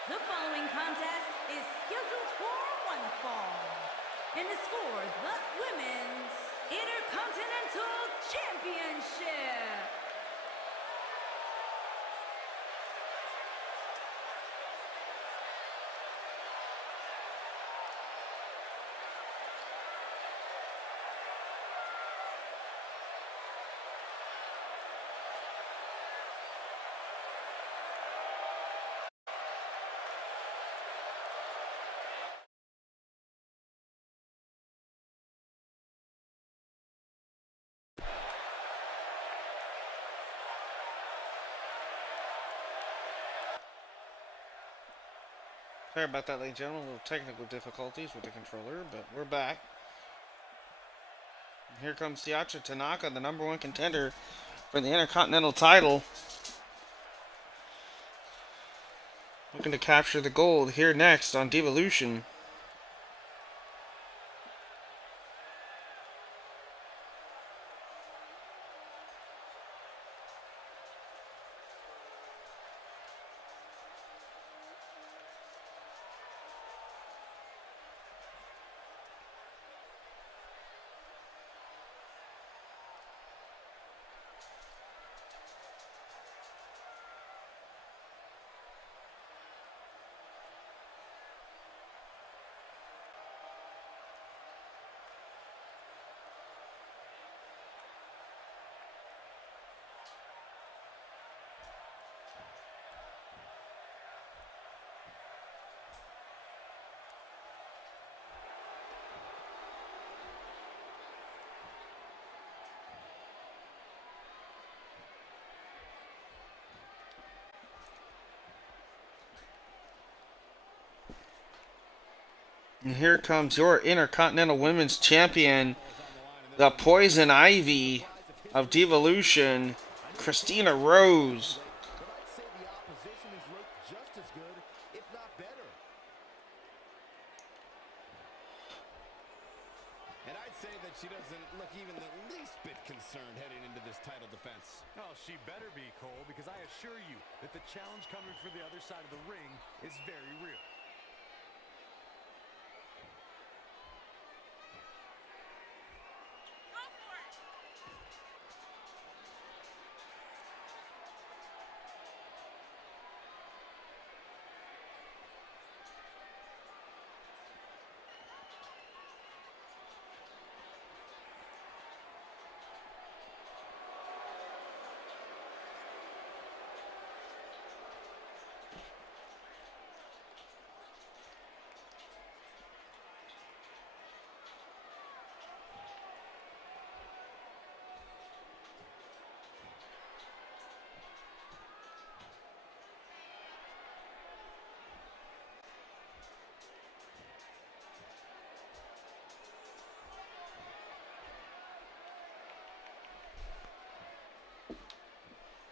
The following contest is scheduled for one fall. And it's for the Women's Intercontinental Championship. Sorry about that, ladies and gentlemen. A little technical difficulties with the controller, but we're back. And here comes Tayachi Tanaka, the #1 contender for the Intercontinental title. Looking to capture the gold here next on Divalution. And here comes your Intercontinental Women's Champion, the Poison Ivy of Divalution, Christina Rose. But I'd say the opposition has looked just as good, if not better. And I'd say that she doesn't look even the least bit concerned heading into this title defense. Oh, she better be, Cole, because I assure you that the challenge coming from the other side of the ring is very real.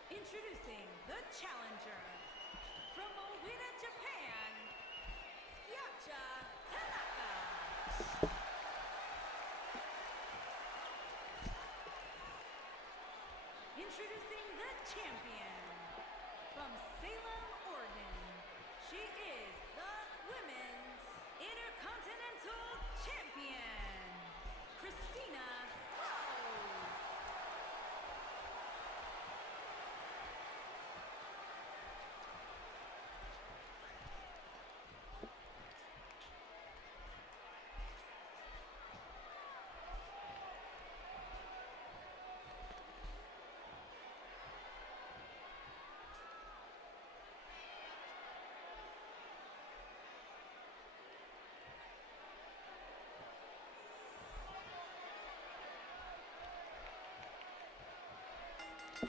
Introducing the challenger from Owita, Japan, Tayachi Tanaka. Introducing the champion from Salem, Oregon. She is the Women's Intercontinental Champion, Christina Rose.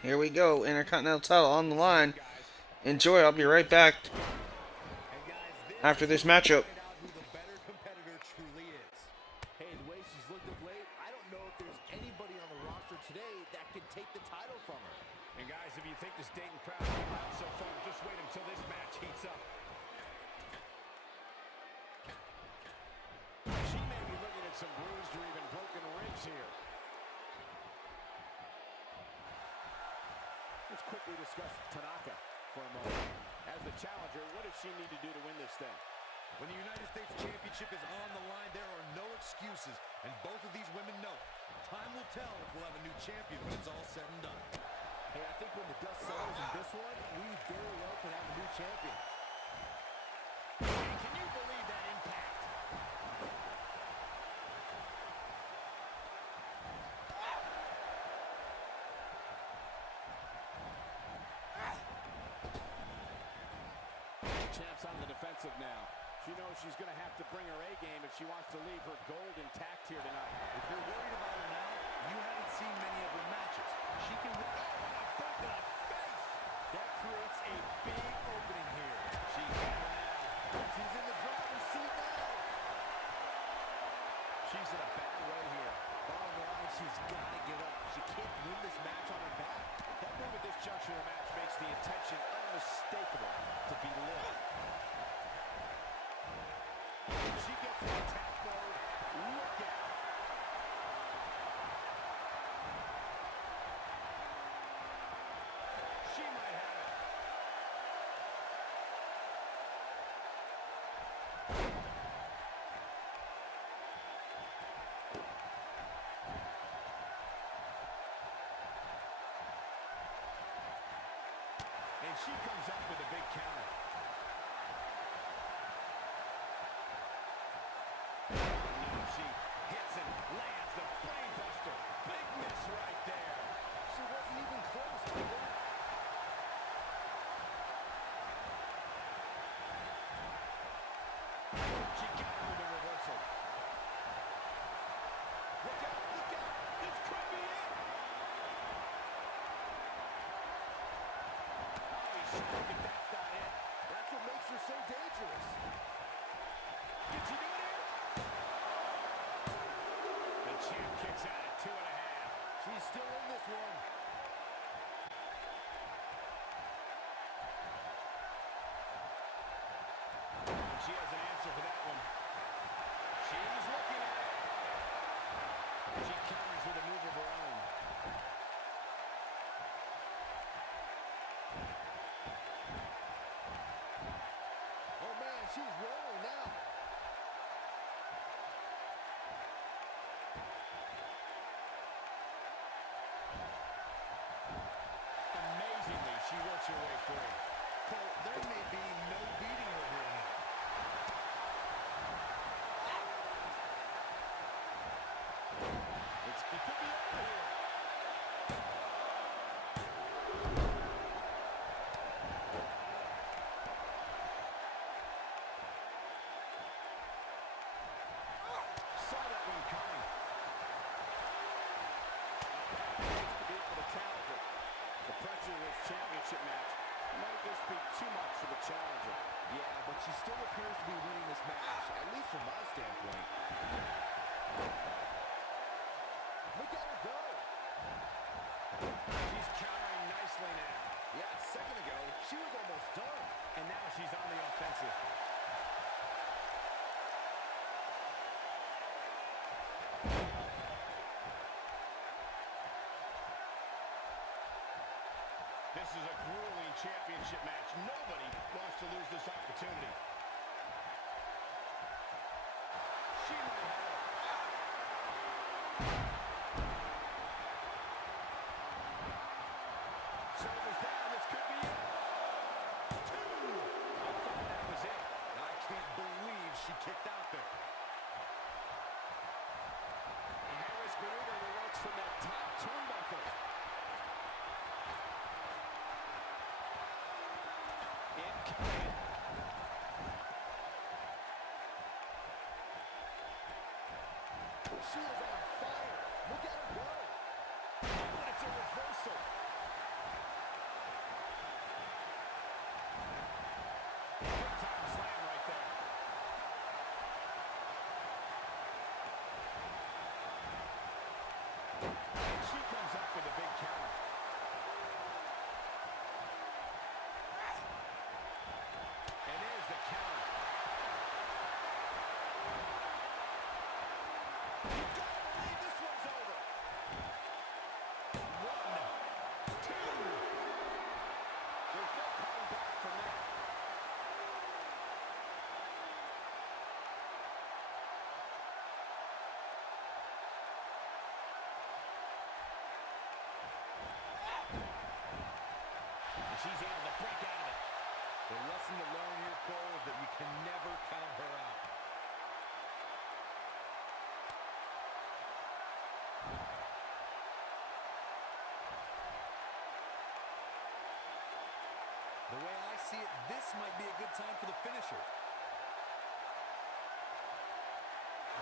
Here we go, Intercontinental title on the line. Enjoy, I'll be right back after this matchup. Find out who the better competitor truly is. Hey, the way she's looked of late, I don't know if there's anybody on the roster today that can take the title from her. And guys, if you think this Dayton crowd came out so far, just wait until this match heats up. She may be looking at some bruised or even broken ribs here. Let's quickly discuss Tanaka for a moment. As the challenger, what does she need to do to win this thing? When the United States Championship is on the line, there are no excuses, and both of these women know it. Time will tell if we'll have a new champion when it's all said and done. Hey, I think when the dust settles in this one, we very well could have a new champion. And can you believe that impact? Champ's on the defensive now. She knows she's going to have to bring her A game if she wants to leave her gold intact here tonight. If you're worried about her now, you haven't seen many of her matches. She can... Oh, what a boot to the face! That creates a big opening here. She got her now. She's in the driver's seat now. She's in a bad way here. Bottom line, she's got to get up. She can't win this match on her back. That move at this juncture of the match makes the intention unmistakable to belittle. She gets in attack mode. Look out. She might have it. And she comes up with a big counter. Now she hits and lands the brainbuster. Big miss right there. She wasn't even close, baby. She got her with a reversal. Look out, look out. This could be it. Oh, he's striking. That's not it. That's what makes her so dangerous. Did she do it here? The champ kicks out at 2.5. She's still in this one. And she has an answer for that one. She's looking at it. She counters with a move of her own. Oh, man, she's rolling now. Amazingly, she works her way through. Cole, there may be no beating her here now. It could be over here. Saw that one coming. To be for the challenger. The pressure of this championship match might just be too much for the challenger. Yeah, but she still appears to be winning this match, at least from my standpoint. Look at her go. She's countering nicely now. Yeah, a second ago, she was almost done. And now she's on the offensive. This is a grueling championship match. Nobody wants to lose this opportunity. She might have it. Shoulders down. This could be it. 2. I thought that was it. I can't believe she kicked out there. A Harris maneuver that works from that top turnbuckle. Incoming. She is on fire. Look at her go. But it's a reversal. Big time slam right there. And she comes up with a big counter. And there's the counter. You gotta believe this one's over. 1, 2. There's no coming back from that. this might be a good time for the finisher.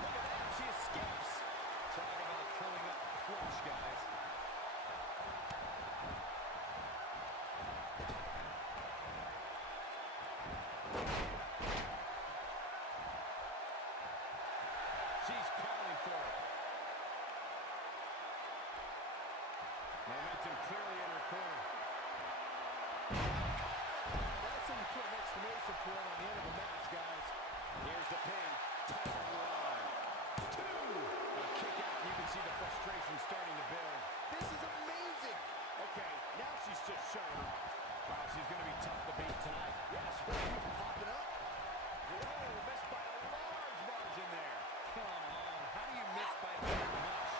Look at that, she escapes. Talk about coming up clutch, guys. She's calling for it. Momentum clearly in her corner. That's when you put an exclamation point on the end of a match, guys. Here's the pin. Title run. 2. A kick out. You can see the frustration starting to build. This is amazing. Okay, now she's just showing up. Wow, she's going to be tough to beat tonight. Yes, keep popping up. Whoa, missed by a large margin there. Come on, how do you miss by that much?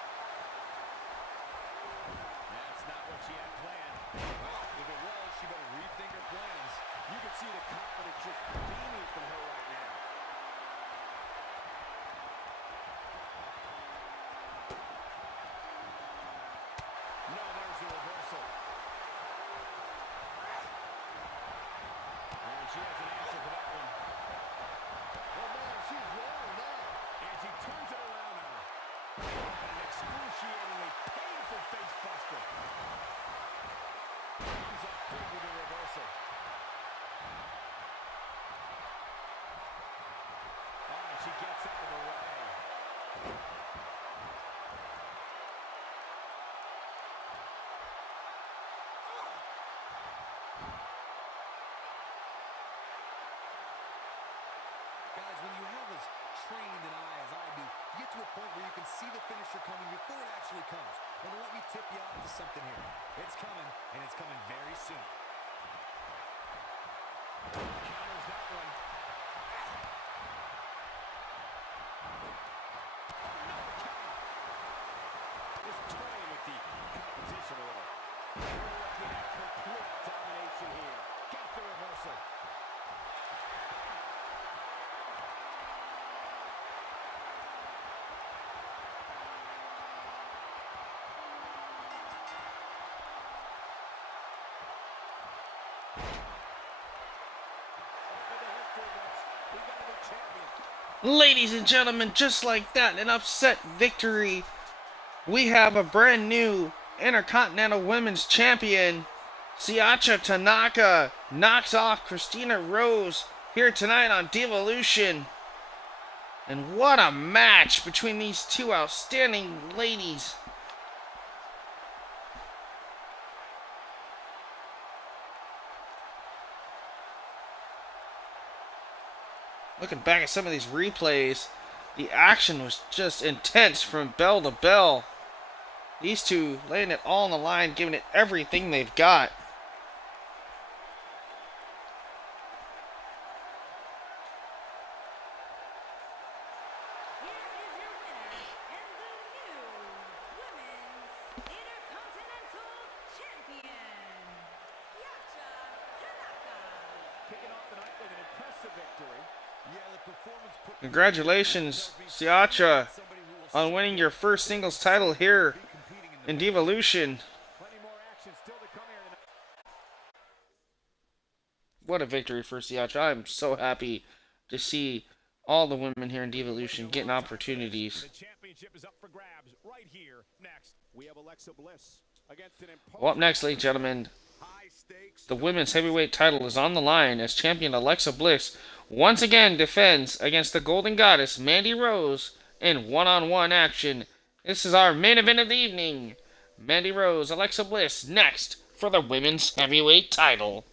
That's not what she had planned. Well, if it was, she better rethink her plans. You can see the confidence just beaming from her right now. No, there's the reversal. And she has an answer for that one. Oh, man, she's rolling now. And she turns it around on her. An excruciatingly painful face buster. Comes up big with a reversal. And she gets out of the way. Guys, when you have as trained an eye as I do, you get to a point where you can see the finisher coming before it actually comes. And let me tip you off to something here. It's coming, and it's coming very soon. Counters that one. Oh, no, counter. Just toying with the competition a little. We're looking at complete domination here. Got the reversal. Ladies and gentlemen, just like that, an upset victory. We have a brand new Intercontinental Women's Champion. Siacha Tanaka knocks off Christina Rose here tonight on Divalution. And what a match between these two outstanding ladies. Looking back at some of these replays, the action was just intense from bell to bell. These two laying it all on the line, giving it everything they've got. Here is your winner and the new Women's Intercontinental Champion, Siacha Tanaka. Kicking off the night with an impressive victory. Yeah, the performance put Congratulations, Siacha, on winning your first singles title here in Divalution. Plenty more action still to come here tonight. What a victory for Siacha. I'm so happy to see all the women here in Divalution getting opportunities. The championship is up for grabs right here. Next, we have Alexa Bliss against an Well, up next, ladies and gentlemen, high stakes. the women's heavyweight title is on the line as champion Alexa Bliss once again defends against the Golden Goddess Mandy Rose in one-on-one action. This is our main event of the evening. Mandy Rose, Alexa Bliss next for the women's heavyweight title.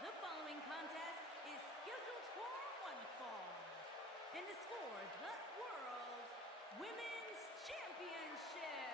The following contest is scheduled for one fall and is for the World Women's Championship.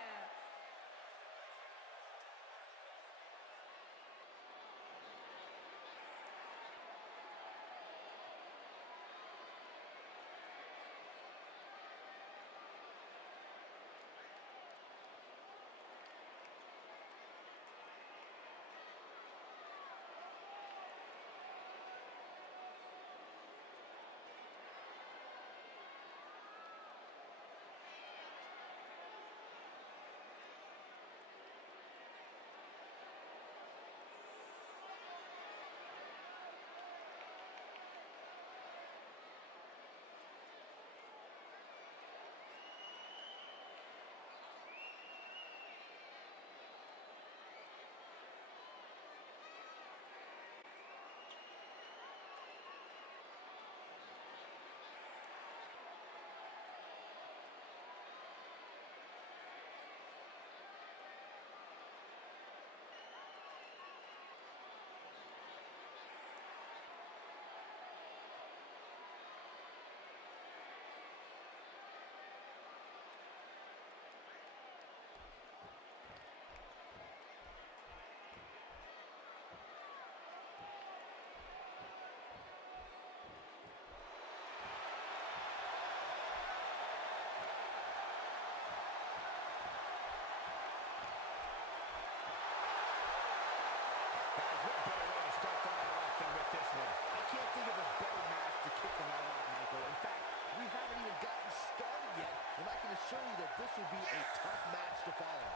Assure you that this will be a tough match to follow.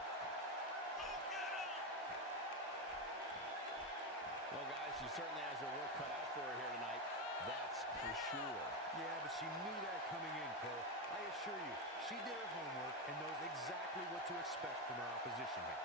Well, guys, she certainly has her work cut out for her here tonight. That's for sure. Yeah, but she knew that coming in, Cole. I assure you, she did her homework and knows exactly what to expect from her opposition here.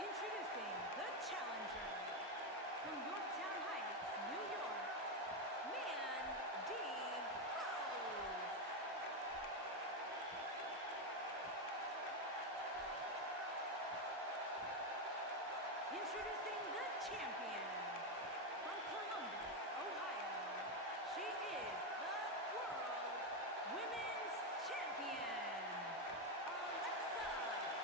Introducing the challenger from Yorktown Heights, New York, Mandy Rose. Introducing the champion from Columbus, Ohio. She is the World Women's Champion, Alexa Bliss.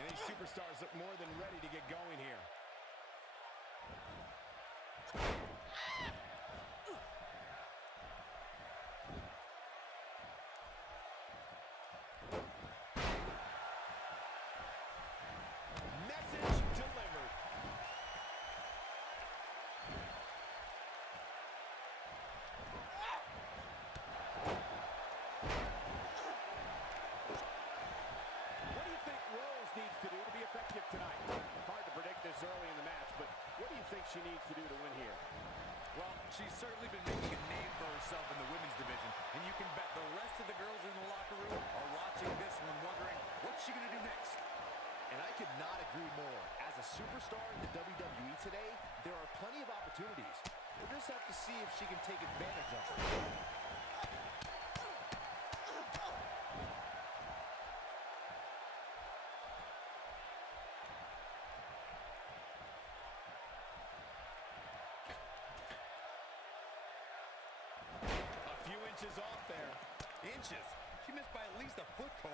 And these superstars look more than ready to get going here. Message delivered. What do you think Rose needs to do to be effective tonight? Hard to predict this early in the match, but what do you think she needs to do to win here? Well, she's certainly been making a name for herself in the women's division, and you can bet the rest of the girls in the locker room are watching this one wondering, what's she going to do next? And I could not agree more. As a a superstar in the WWE today, there are plenty of opportunities. We'll just have to see if she can take advantage of them. Inches off there. Inches? She missed by at least a foot, Cole.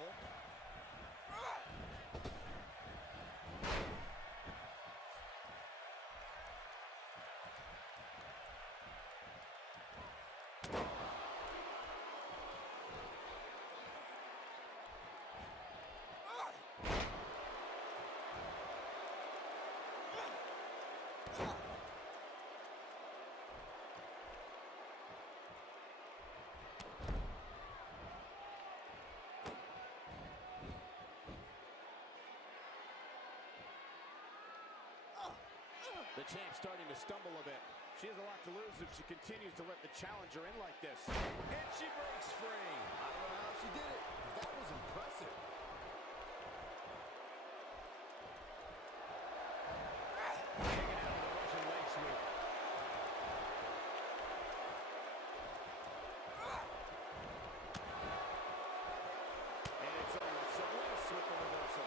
The champ's starting to stumble a bit. She has a lot to lose if she continues to let the challenger in like this. And she breaks free. I don't know how she did it, but that was impressive. Taken out with a Russian leg sweep. And it's over. Submit with the reversal.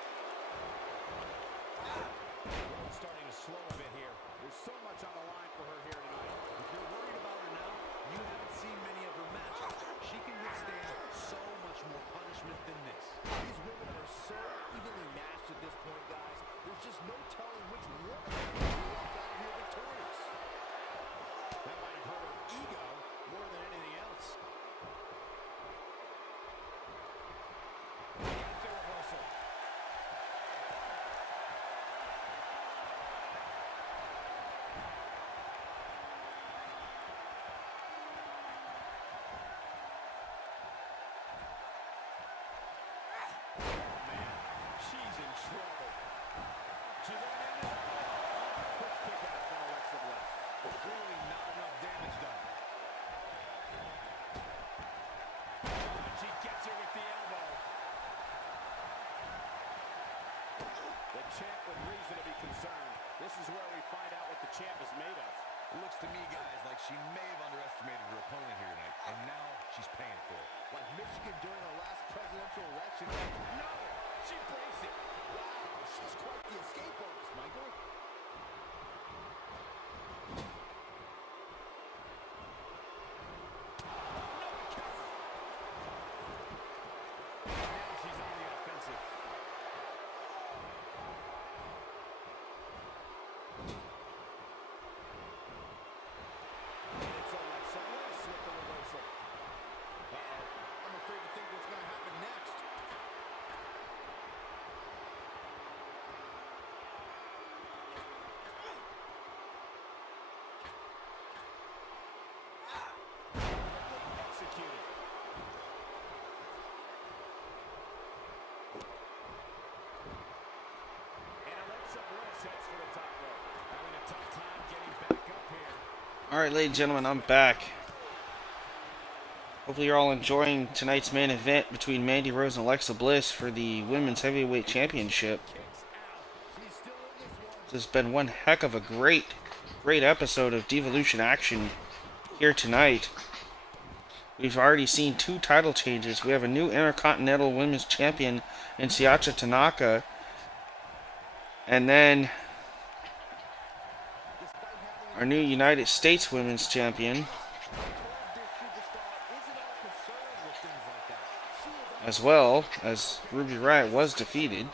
Starting to slow a bit here. There's so much on the line for her here tonight. If you're worried about her now, you haven't seen many of her matches. She can withstand so much more punishment than this. These women are so evenly matched at this point, guys. There's just no telling which one of them will walk out of here victorious. That might have hurt her ego more than anything else. Gets the reversal. She's in trouble. She went into it. Quick kick out from Alexa Bliss. Clearly not enough damage done. And she gets her with the elbow. The champ with reason to be concerned. This is where we find out what the champ is made of. It looks to me, guys, like she may have underestimated her opponent here tonight, and now she's paying for it. Like Michigan during the last presidential election. No! She breaks it. Wow, she's quite the escape artist, Michael. Now she's on the offensive. And it's Alexa Bliss with the reversal. I'm afraid to think what's going to happen next. Executed. And Alexa Bliss heads for the top rope. Having a tough time getting back up here. Alright, ladies and gentlemen, I'm back. Hopefully you're all enjoying tonight's main event between Mandy Rose and Alexa Bliss for the Women's Heavyweight Championship. This has been one heck of a great episode of Divalution action here tonight. We've already seen 2 title changes. We have a new Intercontinental Women's Champion in Siacha Tanaka. And then our new United States Women's Champion, as well as Ruby Riott was defeated.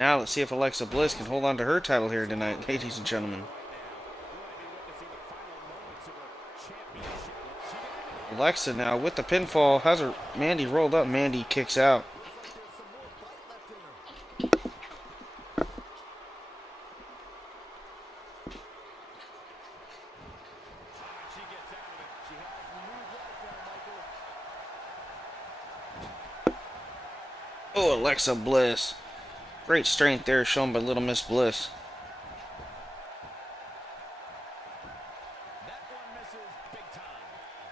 Now let's see if Alexa Bliss can hold on to her title here tonight, ladies and gentlemen. Alexa now with the pinfall has her Mandy rolled up. Mandy kicks out. Oh, Alexa Bliss. Great strength there shown by Little Miss Bliss. That one misses big time.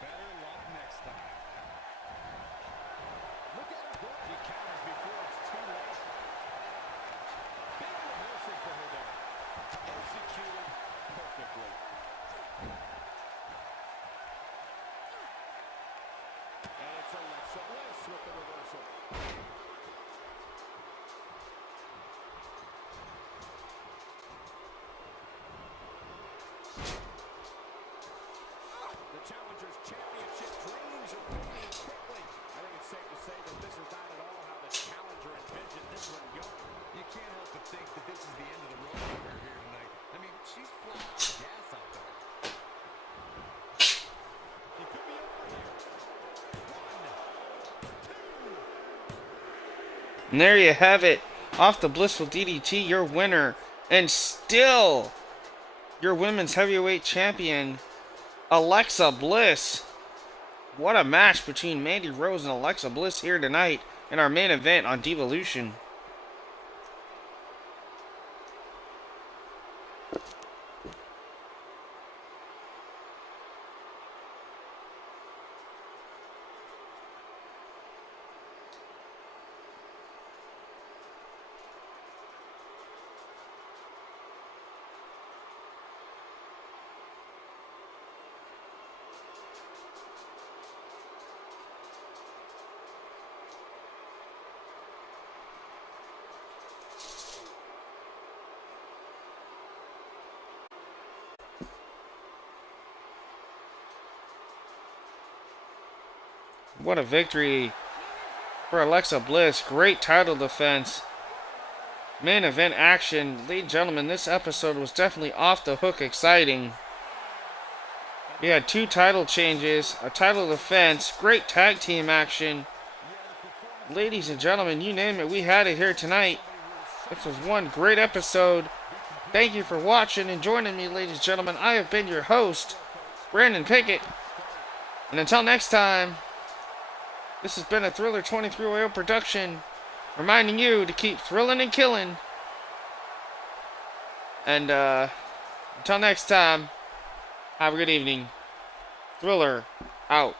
Better luck next time. Look at her go. Bliss with the reversal. The challenger's championship dreams are fading quickly. I think it's safe to say that this is not at all how the challenger envisioned this one going. You can't help but think that this is the end of the road for her here tonight. I mean, she's flat out gas out there. He could be over here. 1, 2. And there you have it. Off the blissful DDT, your winner. And still, your women's heavyweight champion, Alexa Bliss. What a match between Mandy Rose and Alexa Bliss here tonight in our main event on Divalution. What a victory for Alexa Bliss. Great title defense. Main event action. Ladies and gentlemen, this episode was definitely off the hook exciting. We had 2 title changes, a title defense, great tag team action. Ladies and gentlemen, you name it, we had it here tonight. This was one great episode. Thank you for watching and joining me, ladies and gentlemen. I have been your host, Brandon Pickett. And until next time, this has been a Thriller 23 production, reminding you to keep thrilling and killing. And until next time, have a good evening. Thriller out.